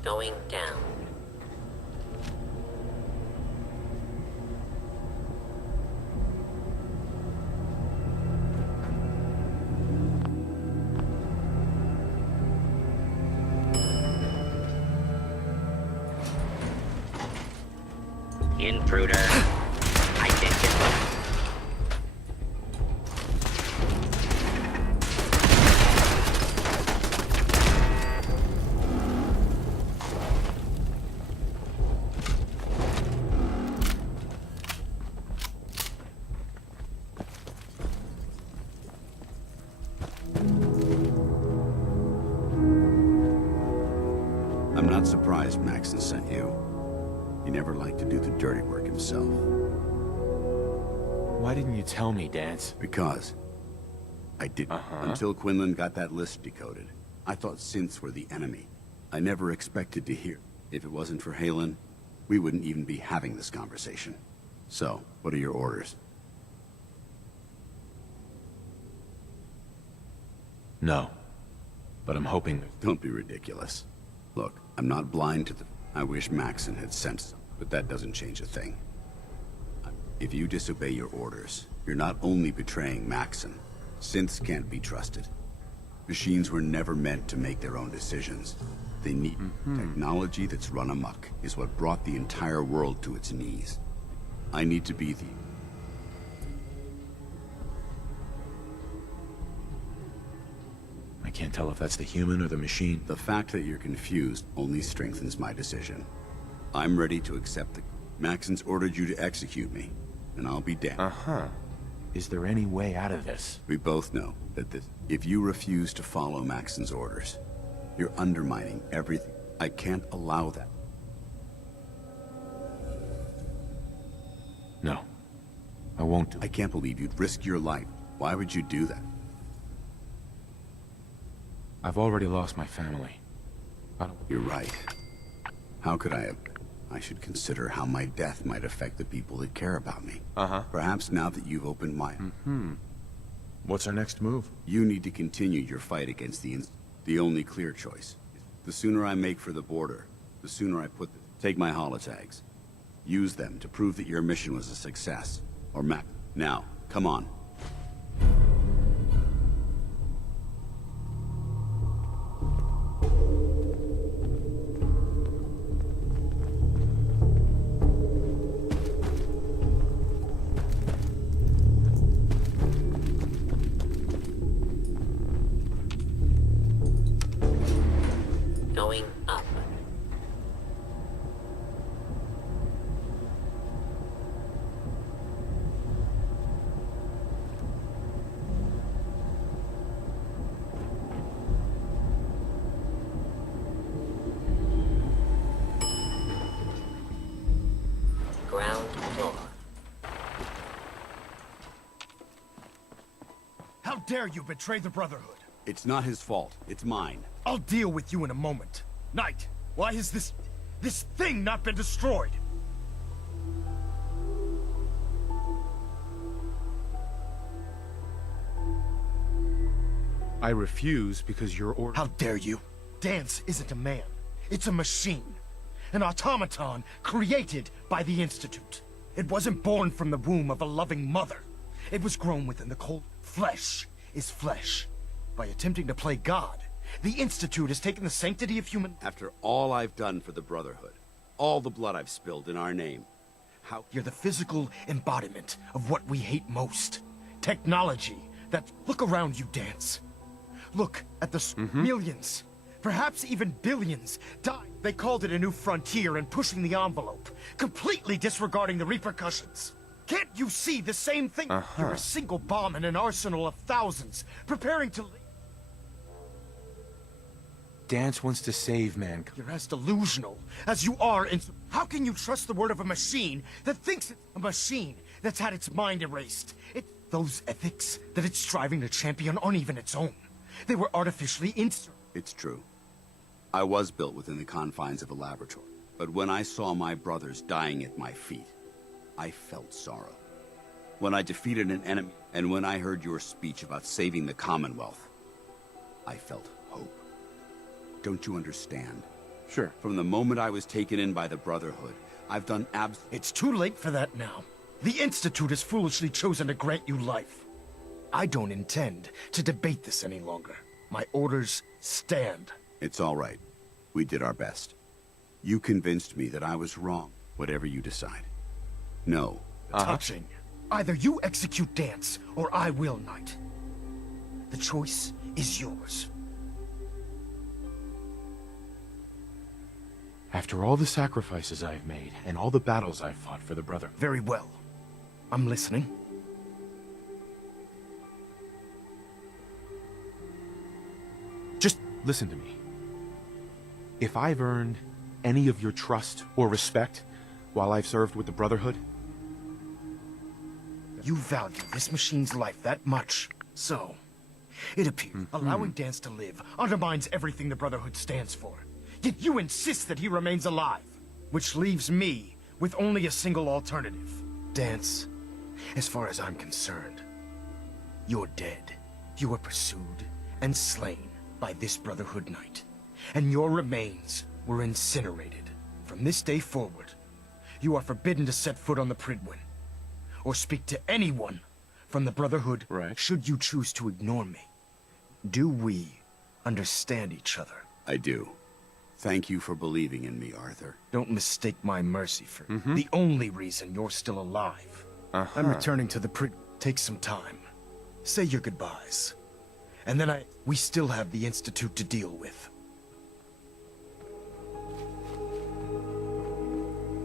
Going down. Intruder. Identified. I'm not surprised Maxon sent you. He never liked to do the dirty work himself. Why didn't you tell me, Dance? Because I didn't. Until Quinlan got that list decoded. I thought synths were the enemy. I never expected to hear. If it wasn't for Halen, we wouldn't even be having this conversation. So, what are your orders? No. But I'm hoping... Don't be ridiculous. Look, I'm not blind to the... I wish Maxon had sent some, but that doesn't change a thing. If you disobey your orders, you're not only betraying Maxon. Synths can't be trusted. Machines were never meant to make their own decisions. They need... Technology that's run amok is what brought the entire world to its knees. I need to be the... I can't tell if that's the human or the machine. The fact that you're confused only strengthens my decision. I'm ready to accept the... Maxon's ordered you to execute me, and I'll be damned. Is there any way out of this? We both know that if you refuse to follow Maxon's orders, you're undermining everything. I can't allow that. No. I won't do it. I can't believe you'd risk your life. Why would you do that? I've already lost my family. You're right. How could I have... I should consider how my death might affect the people that care about me. Perhaps now that you've opened my... What's our next move? You need to continue your fight against the only clear choice. The sooner I make for the border, the sooner I put... Take my holotags. Use them to prove that your mission was a success. Or Now, come on. Going up. dare you betray the Brotherhood? It's not his fault. It's mine. I'll deal with you in a moment. Knight, why has this thing not been destroyed? I refuse because your order... How dare you? Dance isn't a man. It's a machine. An automaton created by the Institute. It wasn't born from the womb of a loving mother. It was grown within the cold. Flesh is flesh. By attempting to play God, the Institute has taken the sanctity of human... After all I've done for the Brotherhood, all the blood I've spilled in our name, how... You're the physical embodiment of what we hate most. Technology that... Look around you, Dance. Look at the millions, perhaps even billions, die. They called it a new frontier and pushing the envelope, completely disregarding the repercussions. Can't you see the same thing? You're a single bomb in an arsenal of thousands, preparing to... Dance wants to save mankind. You're as delusional as you are in... How can you trust the word of a machine that thinks it's a machine that's had its mind erased? Those ethics that it's striving to champion aren't even its own. They were artificially inserted. It's true. I was built within the confines of a laboratory. But when I saw my brothers dying at my feet, I felt sorrow. When I defeated an enemy, and when I heard your speech about saving the Commonwealth, I felt hope. Don't you understand? Sure. From the moment I was taken in by the Brotherhood, I've done It's too late for that now. The Institute has foolishly chosen to grant you life. I don't intend to debate this any longer. My orders stand. It's all right. We did our best. You convinced me that I was wrong, whatever you decide. No. Touching. Either you execute Dance, or I will, Knight. The choice is yours. After all the sacrifices I've made, and all the battles I've fought for the Brother... Very well. I'm listening. Just listen to me. If I've earned any of your trust or respect while I've served with the Brotherhood... You value this machine's life that much, so... It appears allowing Dance to live undermines everything the Brotherhood stands for. Yet you insist that he remains alive, which leaves me with only a single alternative. Dance, as far as I'm concerned, you're dead. You were pursued and slain by this Brotherhood Knight, and your remains were incinerated. From this day forward, you are forbidden to set foot on the Pridwin, or speak to anyone from the Brotherhood, should you choose to ignore me. Do we understand each other? I do. Thank you for believing in me, Arthur. Don't mistake my mercy for the only reason you're still alive. I'm returning to the Take some time. Say your goodbyes. And then we still have the Institute to deal with.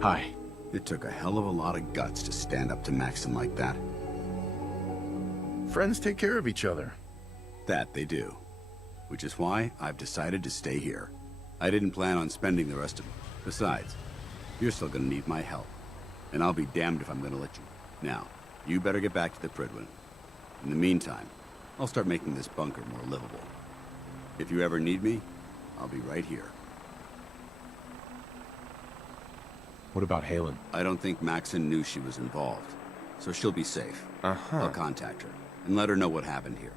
Hi. It took a hell of a lot of guts to stand up to Maxim like that. Friends take care of each other. That they do. Which is why I've decided to stay here. I didn't plan on spending the rest of it. Besides, you're still gonna need my help. And I'll be damned if I'm gonna let you. Now, you better get back to the Pridwin. In the meantime, I'll start making this bunker more livable. If you ever need me, I'll be right here. What about Halen? I don't think Maxon knew she was involved, so she'll be safe. I'll contact her and let her know what happened here.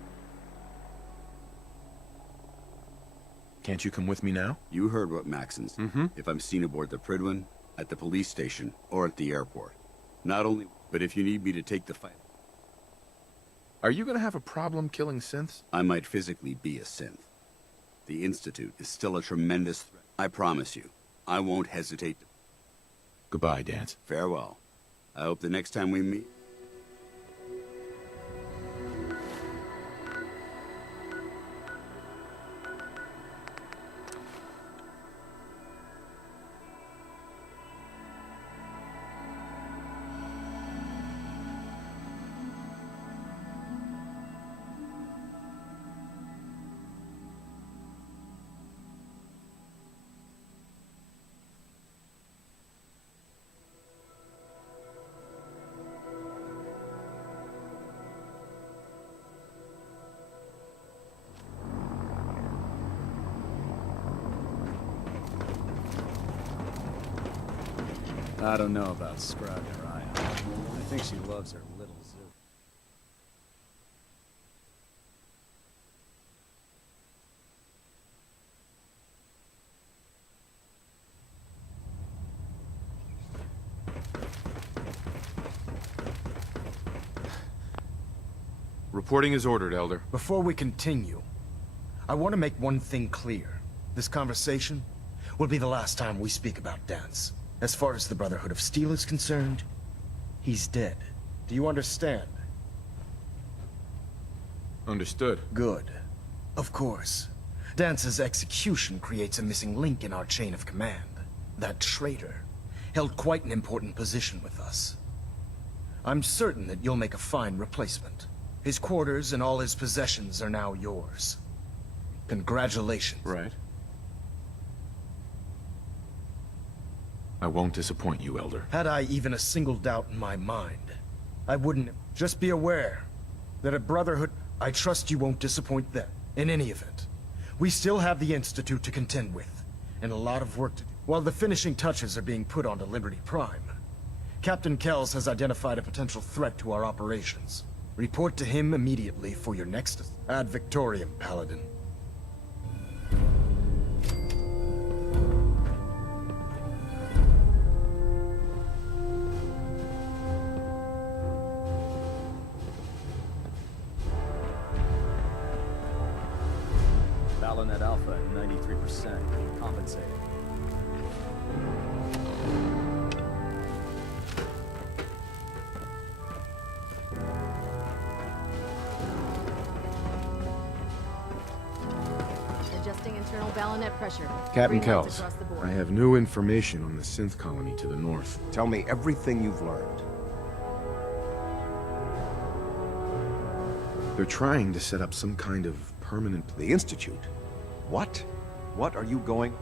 Can't you come with me now? You heard what Maxon said. If I'm seen aboard the Pridwin, at the police station, or at the airport. Not only, but if you need me to take the fight... Are you gonna have a problem killing synths? I might physically be a synth. The Institute is still a tremendous threat. I promise you, I won't hesitate to... Goodbye, Dance. Farewell. I hope the next time we meet... I don't know about scrubbing her eye out. I think she loves her little zoo. Reporting is ordered, Elder. Before we continue, I want to make one thing clear. This conversation will be the last time we speak about Dance. As far as the Brotherhood of Steel is concerned, he's dead. Do you understand? Understood. Good. Of course. Dance's execution creates a missing link in our chain of command. That traitor held quite an important position with us. I'm certain that you'll make a fine replacement. His quarters and all his possessions are now yours. Congratulations. Right. I won't disappoint you, Elder. Had I even a single doubt in my mind, I wouldn't. Just be aware that at Brotherhood, I trust you won't disappoint them. In any event, we still have the Institute to contend with, and a lot of work to do. While the finishing touches are being put onto Liberty Prime, Captain Kells has identified a potential threat to our operations. Report to him immediately for your next ad Victoriam, Paladin. Ballanet Alpha at 93%. Compensated. Adjusting internal ballanet pressure. Captain Green lights Kells, across the board. I have new information on the synth colony to the north. Tell me everything you've learned. They're trying to set up some kind of permanent... The Institute? What? What are you going...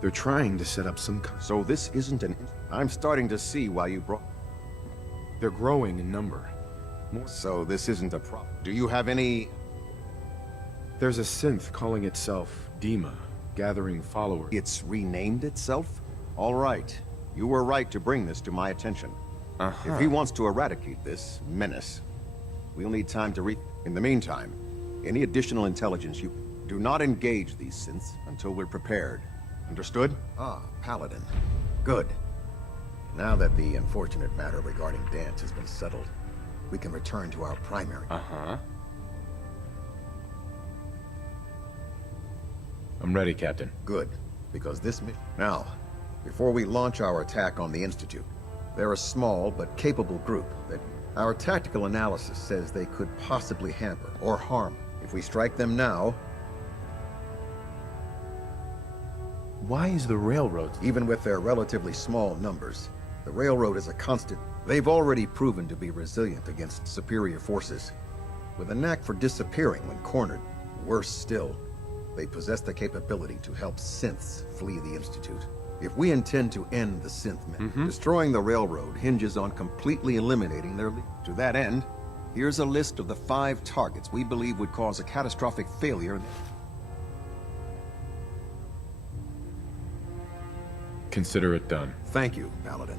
They're trying to set up some kind... So this isn't an... I'm starting to see why you brought... They're growing in number. So this isn't a problem. Do you have any... There's a synth calling itself Dima, gathering followers. It's renamed itself? All right. You were right to bring this to my attention. If he wants to eradicate this menace, we'll need time to In the meantime, any additional intelligence you... Do not engage these synths until we're prepared. Understood? Ah, Paladin. Good. Now that the unfortunate matter regarding Dance has been settled, we can return to our primary. I'm ready, Captain. Good, because this mission... Now, before we launch our attack on the Institute, they're a small but capable group that our tactical analysis says they could possibly hamper or harm. If we strike them now... Why is the railroad... Even with their relatively small numbers, the railroad is a constant. They've already proven to be resilient against superior forces, with a knack for disappearing when cornered. Worse still, they possess the capability to help synths flee the Institute. If we intend to end the synth men, destroying the railroad hinges on completely eliminating their lead. To that end, here's a list of the 5 targets we believe would cause a catastrophic failure. Consider it done. Thank you, Paladin.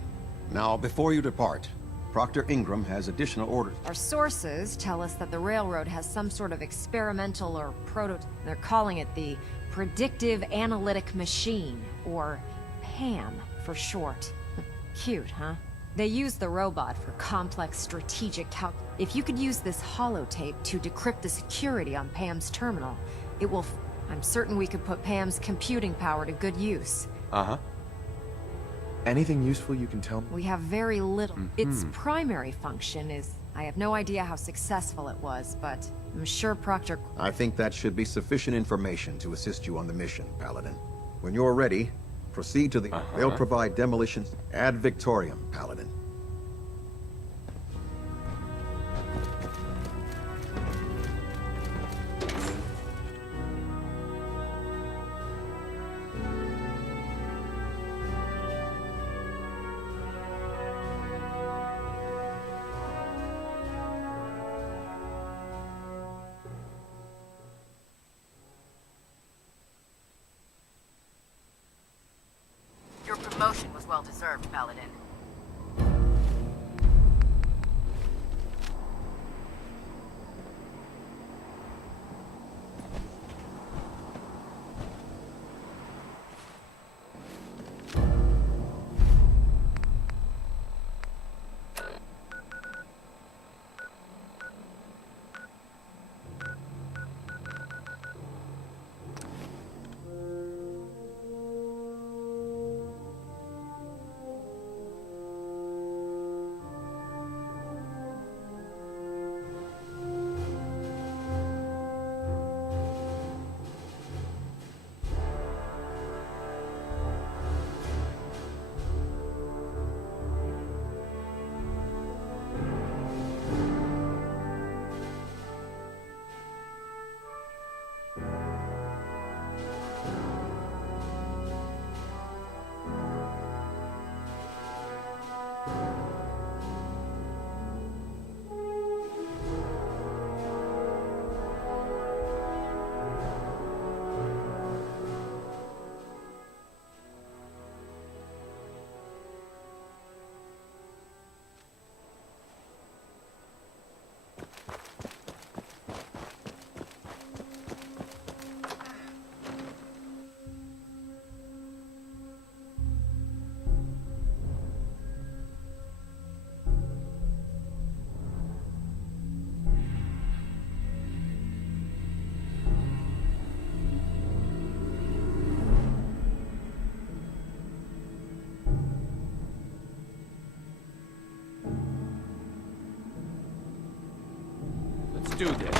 Now, before you depart, Proctor Ingram has additional orders. Our sources tell us that the railroad has some sort of experimental or prototype. They're calling it the Predictive Analytic Machine, or PAM for short. Cute, huh? They use the robot for complex strategic If you could use this holotape to decrypt the security on PAM's terminal, it will... I'm certain we could put PAM's computing power to good use. Anything useful you can tell me? We have very little. Its primary function is... I have no idea how successful it was, but I'm sure Proctor... I think that should be sufficient information to assist you on the mission, Paladin. When you're ready, proceed to the... They'll provide demolitions. Ad Victoriam, Paladin. Your Promotion was well deserved, Paladin. Let's do this.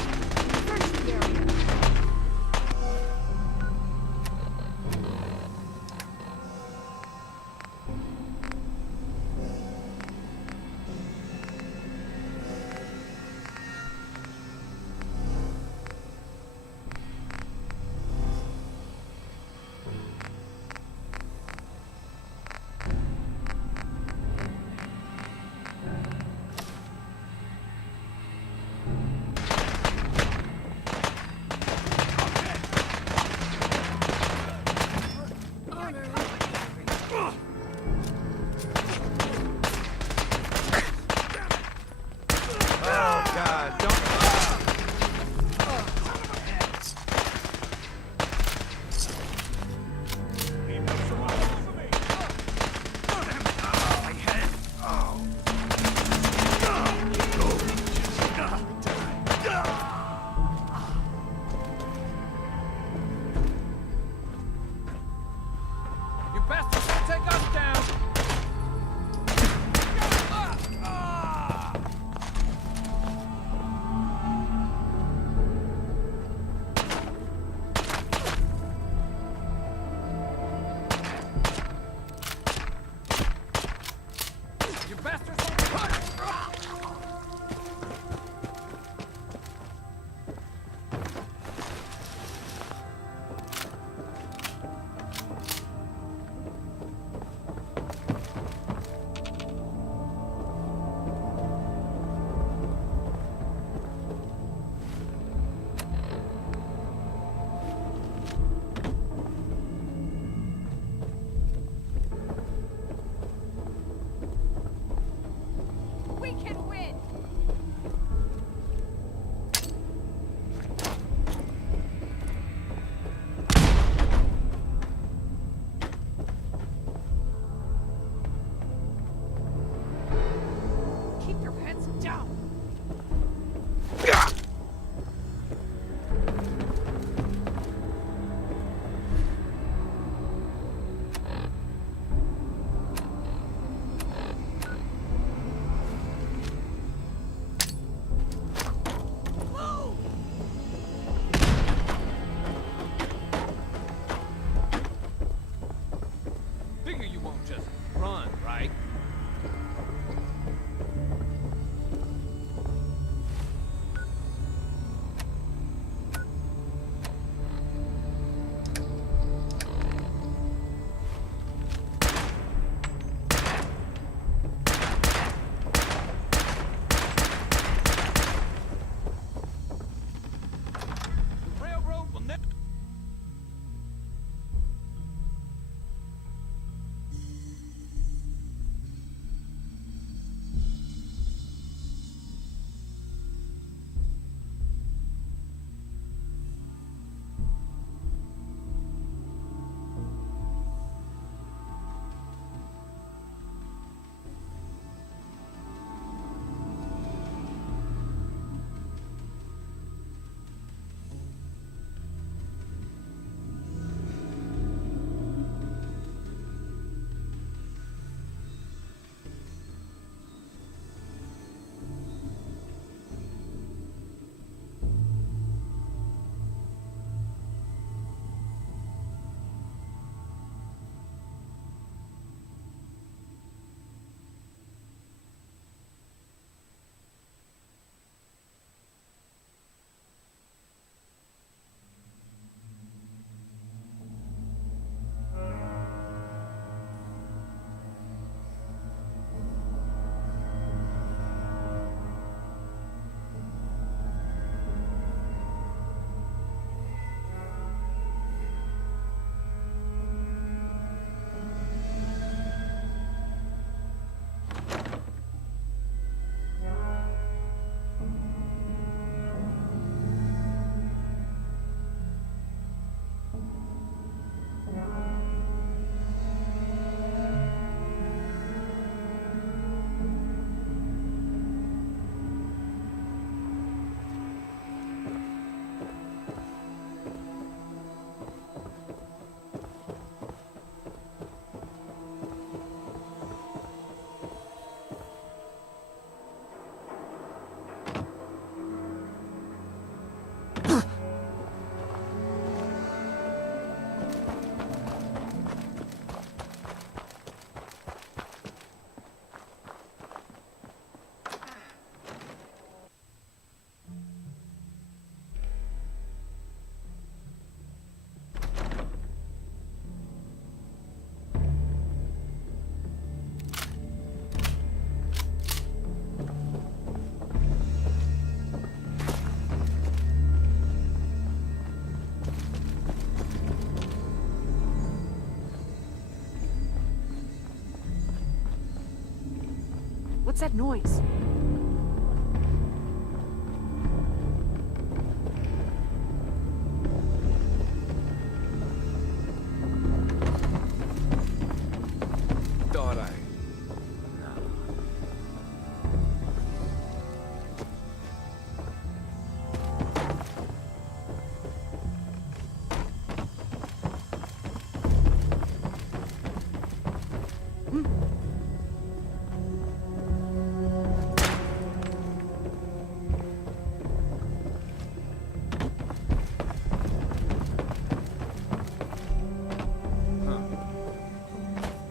What's that noise? Thought I...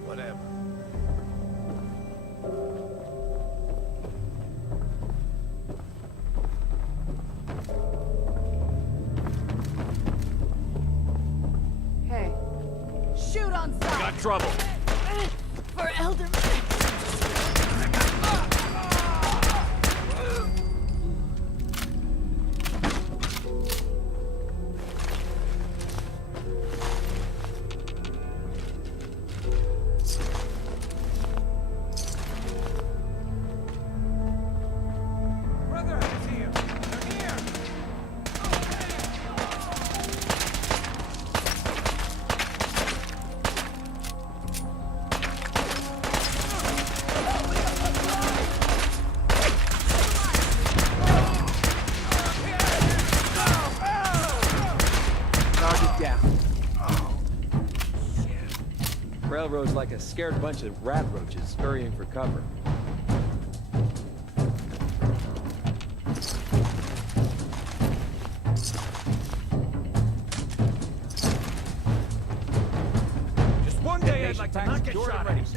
Whatever. Hey. Shoot on sight! Got trouble. For Elder... Brotherhood is here. They're here. Target down. Railroad's like a scared bunch of rat roaches scurrying for cover. Just one day I'd like to not get shot at.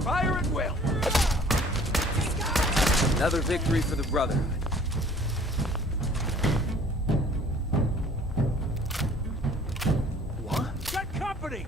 Fire at will. Another victory for the Brotherhood. What? Got company.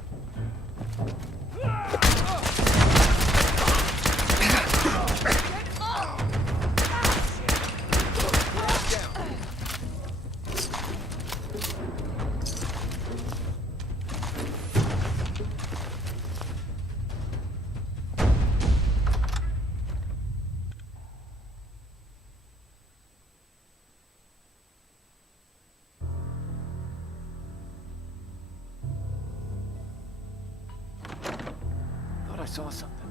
Thought I saw something.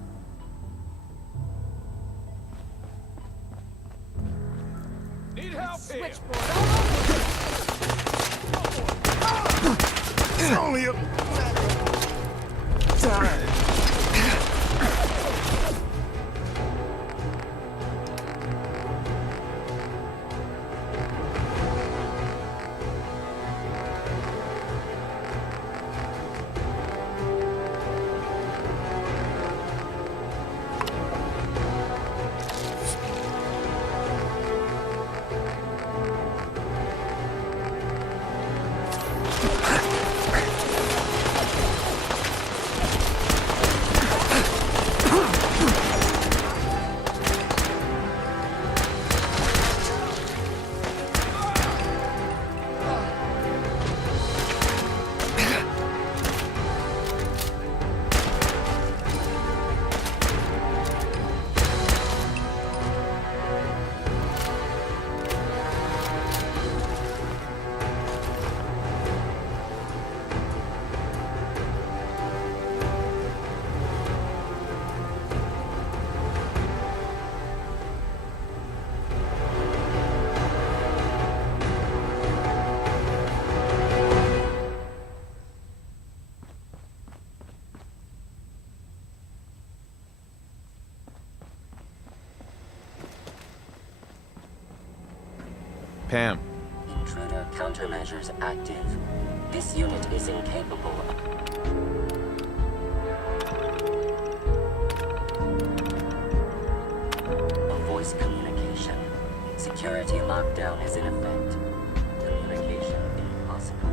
Need help here. It's only a matter of time. Pam. Intruder countermeasures active. This unit is incapable of voice communication. Security lockdown is in effect. Communication impossible.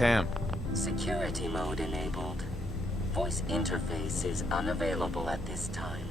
Pam. Security mode enabled. Voice interface is unavailable at this time.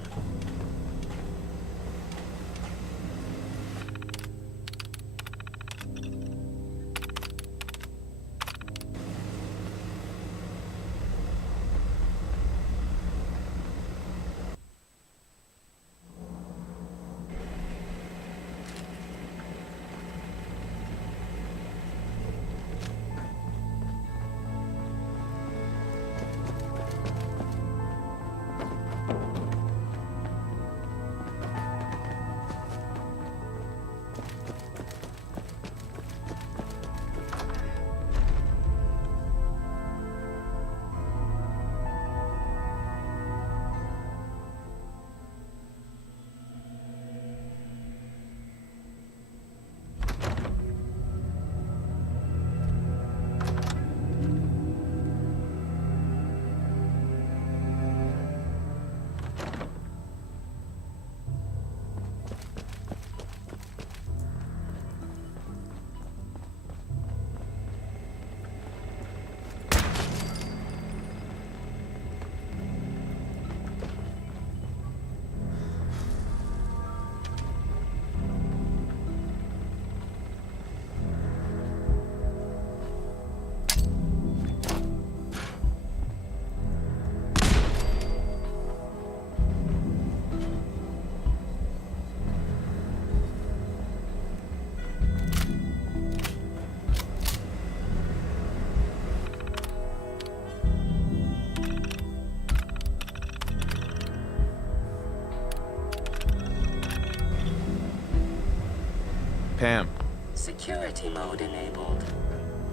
Pam. Security mode enabled.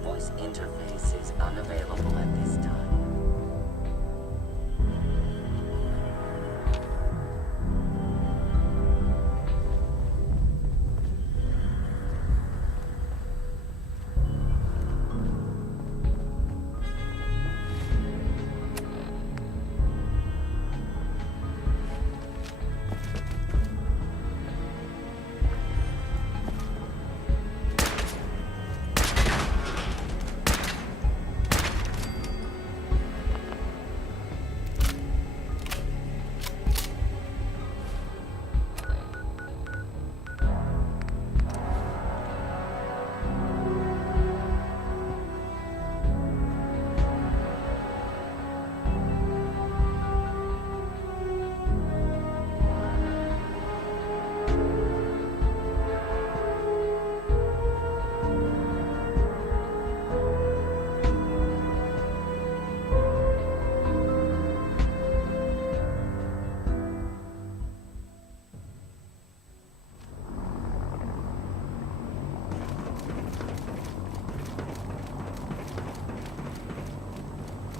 Voice interface is unavailable at this time.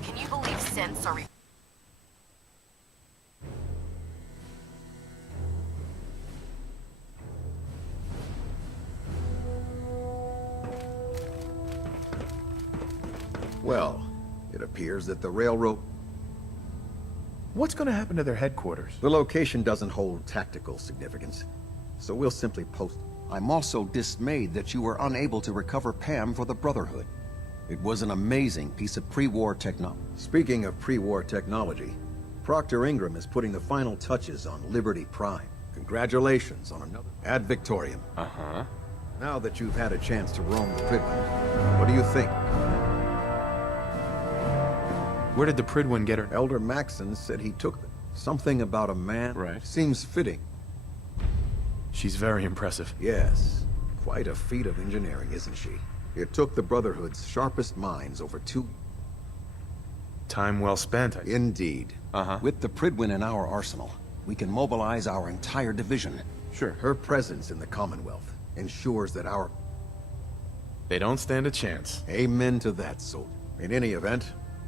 Can you believe synths are... Well, it appears that the railroad... What's gonna happen to their headquarters? The location doesn't hold tactical significance, so we'll simply post... I'm also dismayed that you were unable to recover Pam for the Brotherhood. It was an amazing piece of pre-war technology. Speaking of pre-war technology, Proctor Ingram is putting the final touches on Liberty Prime. Congratulations on another ad Victoriam. Uh-huh. Now that you've had a chance to roam the Pridwin, what do you think? Where did the Pridwin get her? Elder Maxon said he took them. Something about a man. Right. Seems fitting. She's very impressive. Yes. Quite a feat of engineering, isn't she? It took the Brotherhood's sharpest minds over 2... Time well spent. Indeed. Uh-huh. With the Pridwin in our arsenal, we can mobilize our entire division. Sure. Her presence in the Commonwealth ensures that our... They don't stand a chance. Amen to that, soldier. In any event,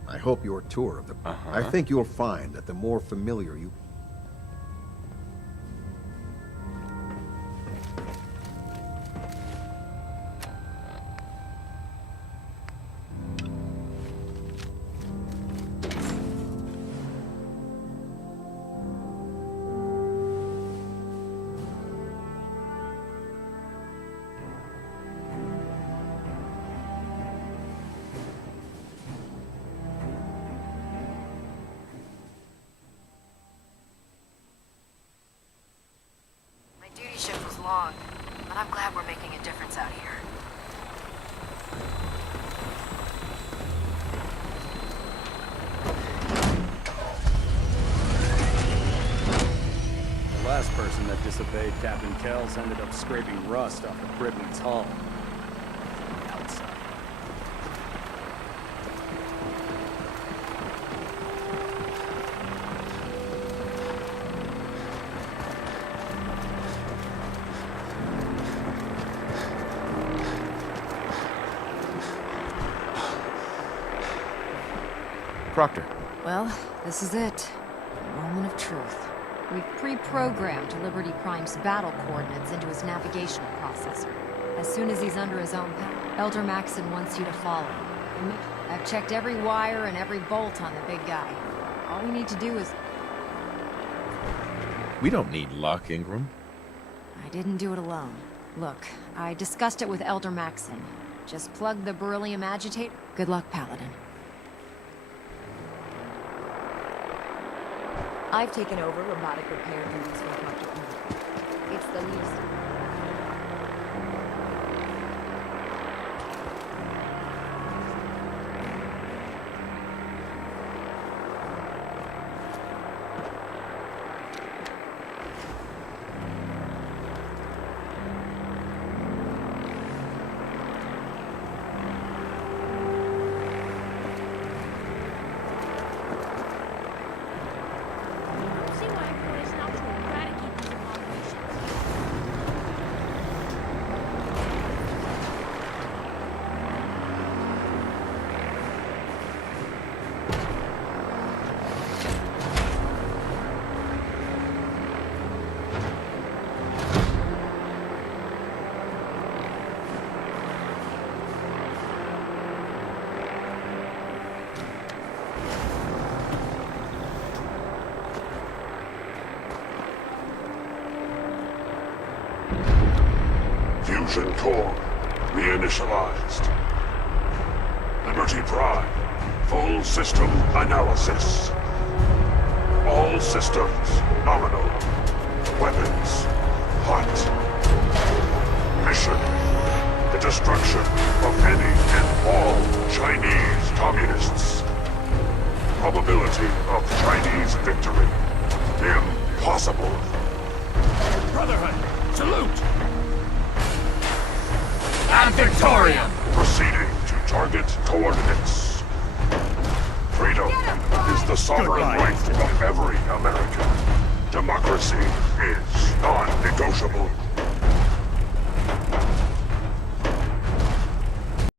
I hope your tour of the... I think you'll find that the more familiar you... I've disobeyed Captain Kells ended up scraping rust off the Pridman's hull. Outside. Proctor. Well, this is it. The moment of truth. We've pre-programmed Liberty Prime's battle coordinates into his navigational processor. As soon as he's under his own power, Elder Maxon wants you to follow him. I've checked every wire and every bolt on the big guy. All we need to do is... We don't need luck, Ingram. I didn't do it alone. Look, I discussed it with Elder Maxon. Just plug the beryllium agitator. Good luck, Paladin. I've taken over robotic repair duties from Dr. Eve. It's the least. Fusion core reinitialized. Liberty Prime, full system analysis. All systems nominal. Weapons hot. Mission: the destruction of any and all Chinese communists. Probability of Chinese victory: impossible. Brotherhood, salute! And Victoriam! Proceeding to target coordinates. Freedom is the sovereign right of every American. Democracy is non-negotiable.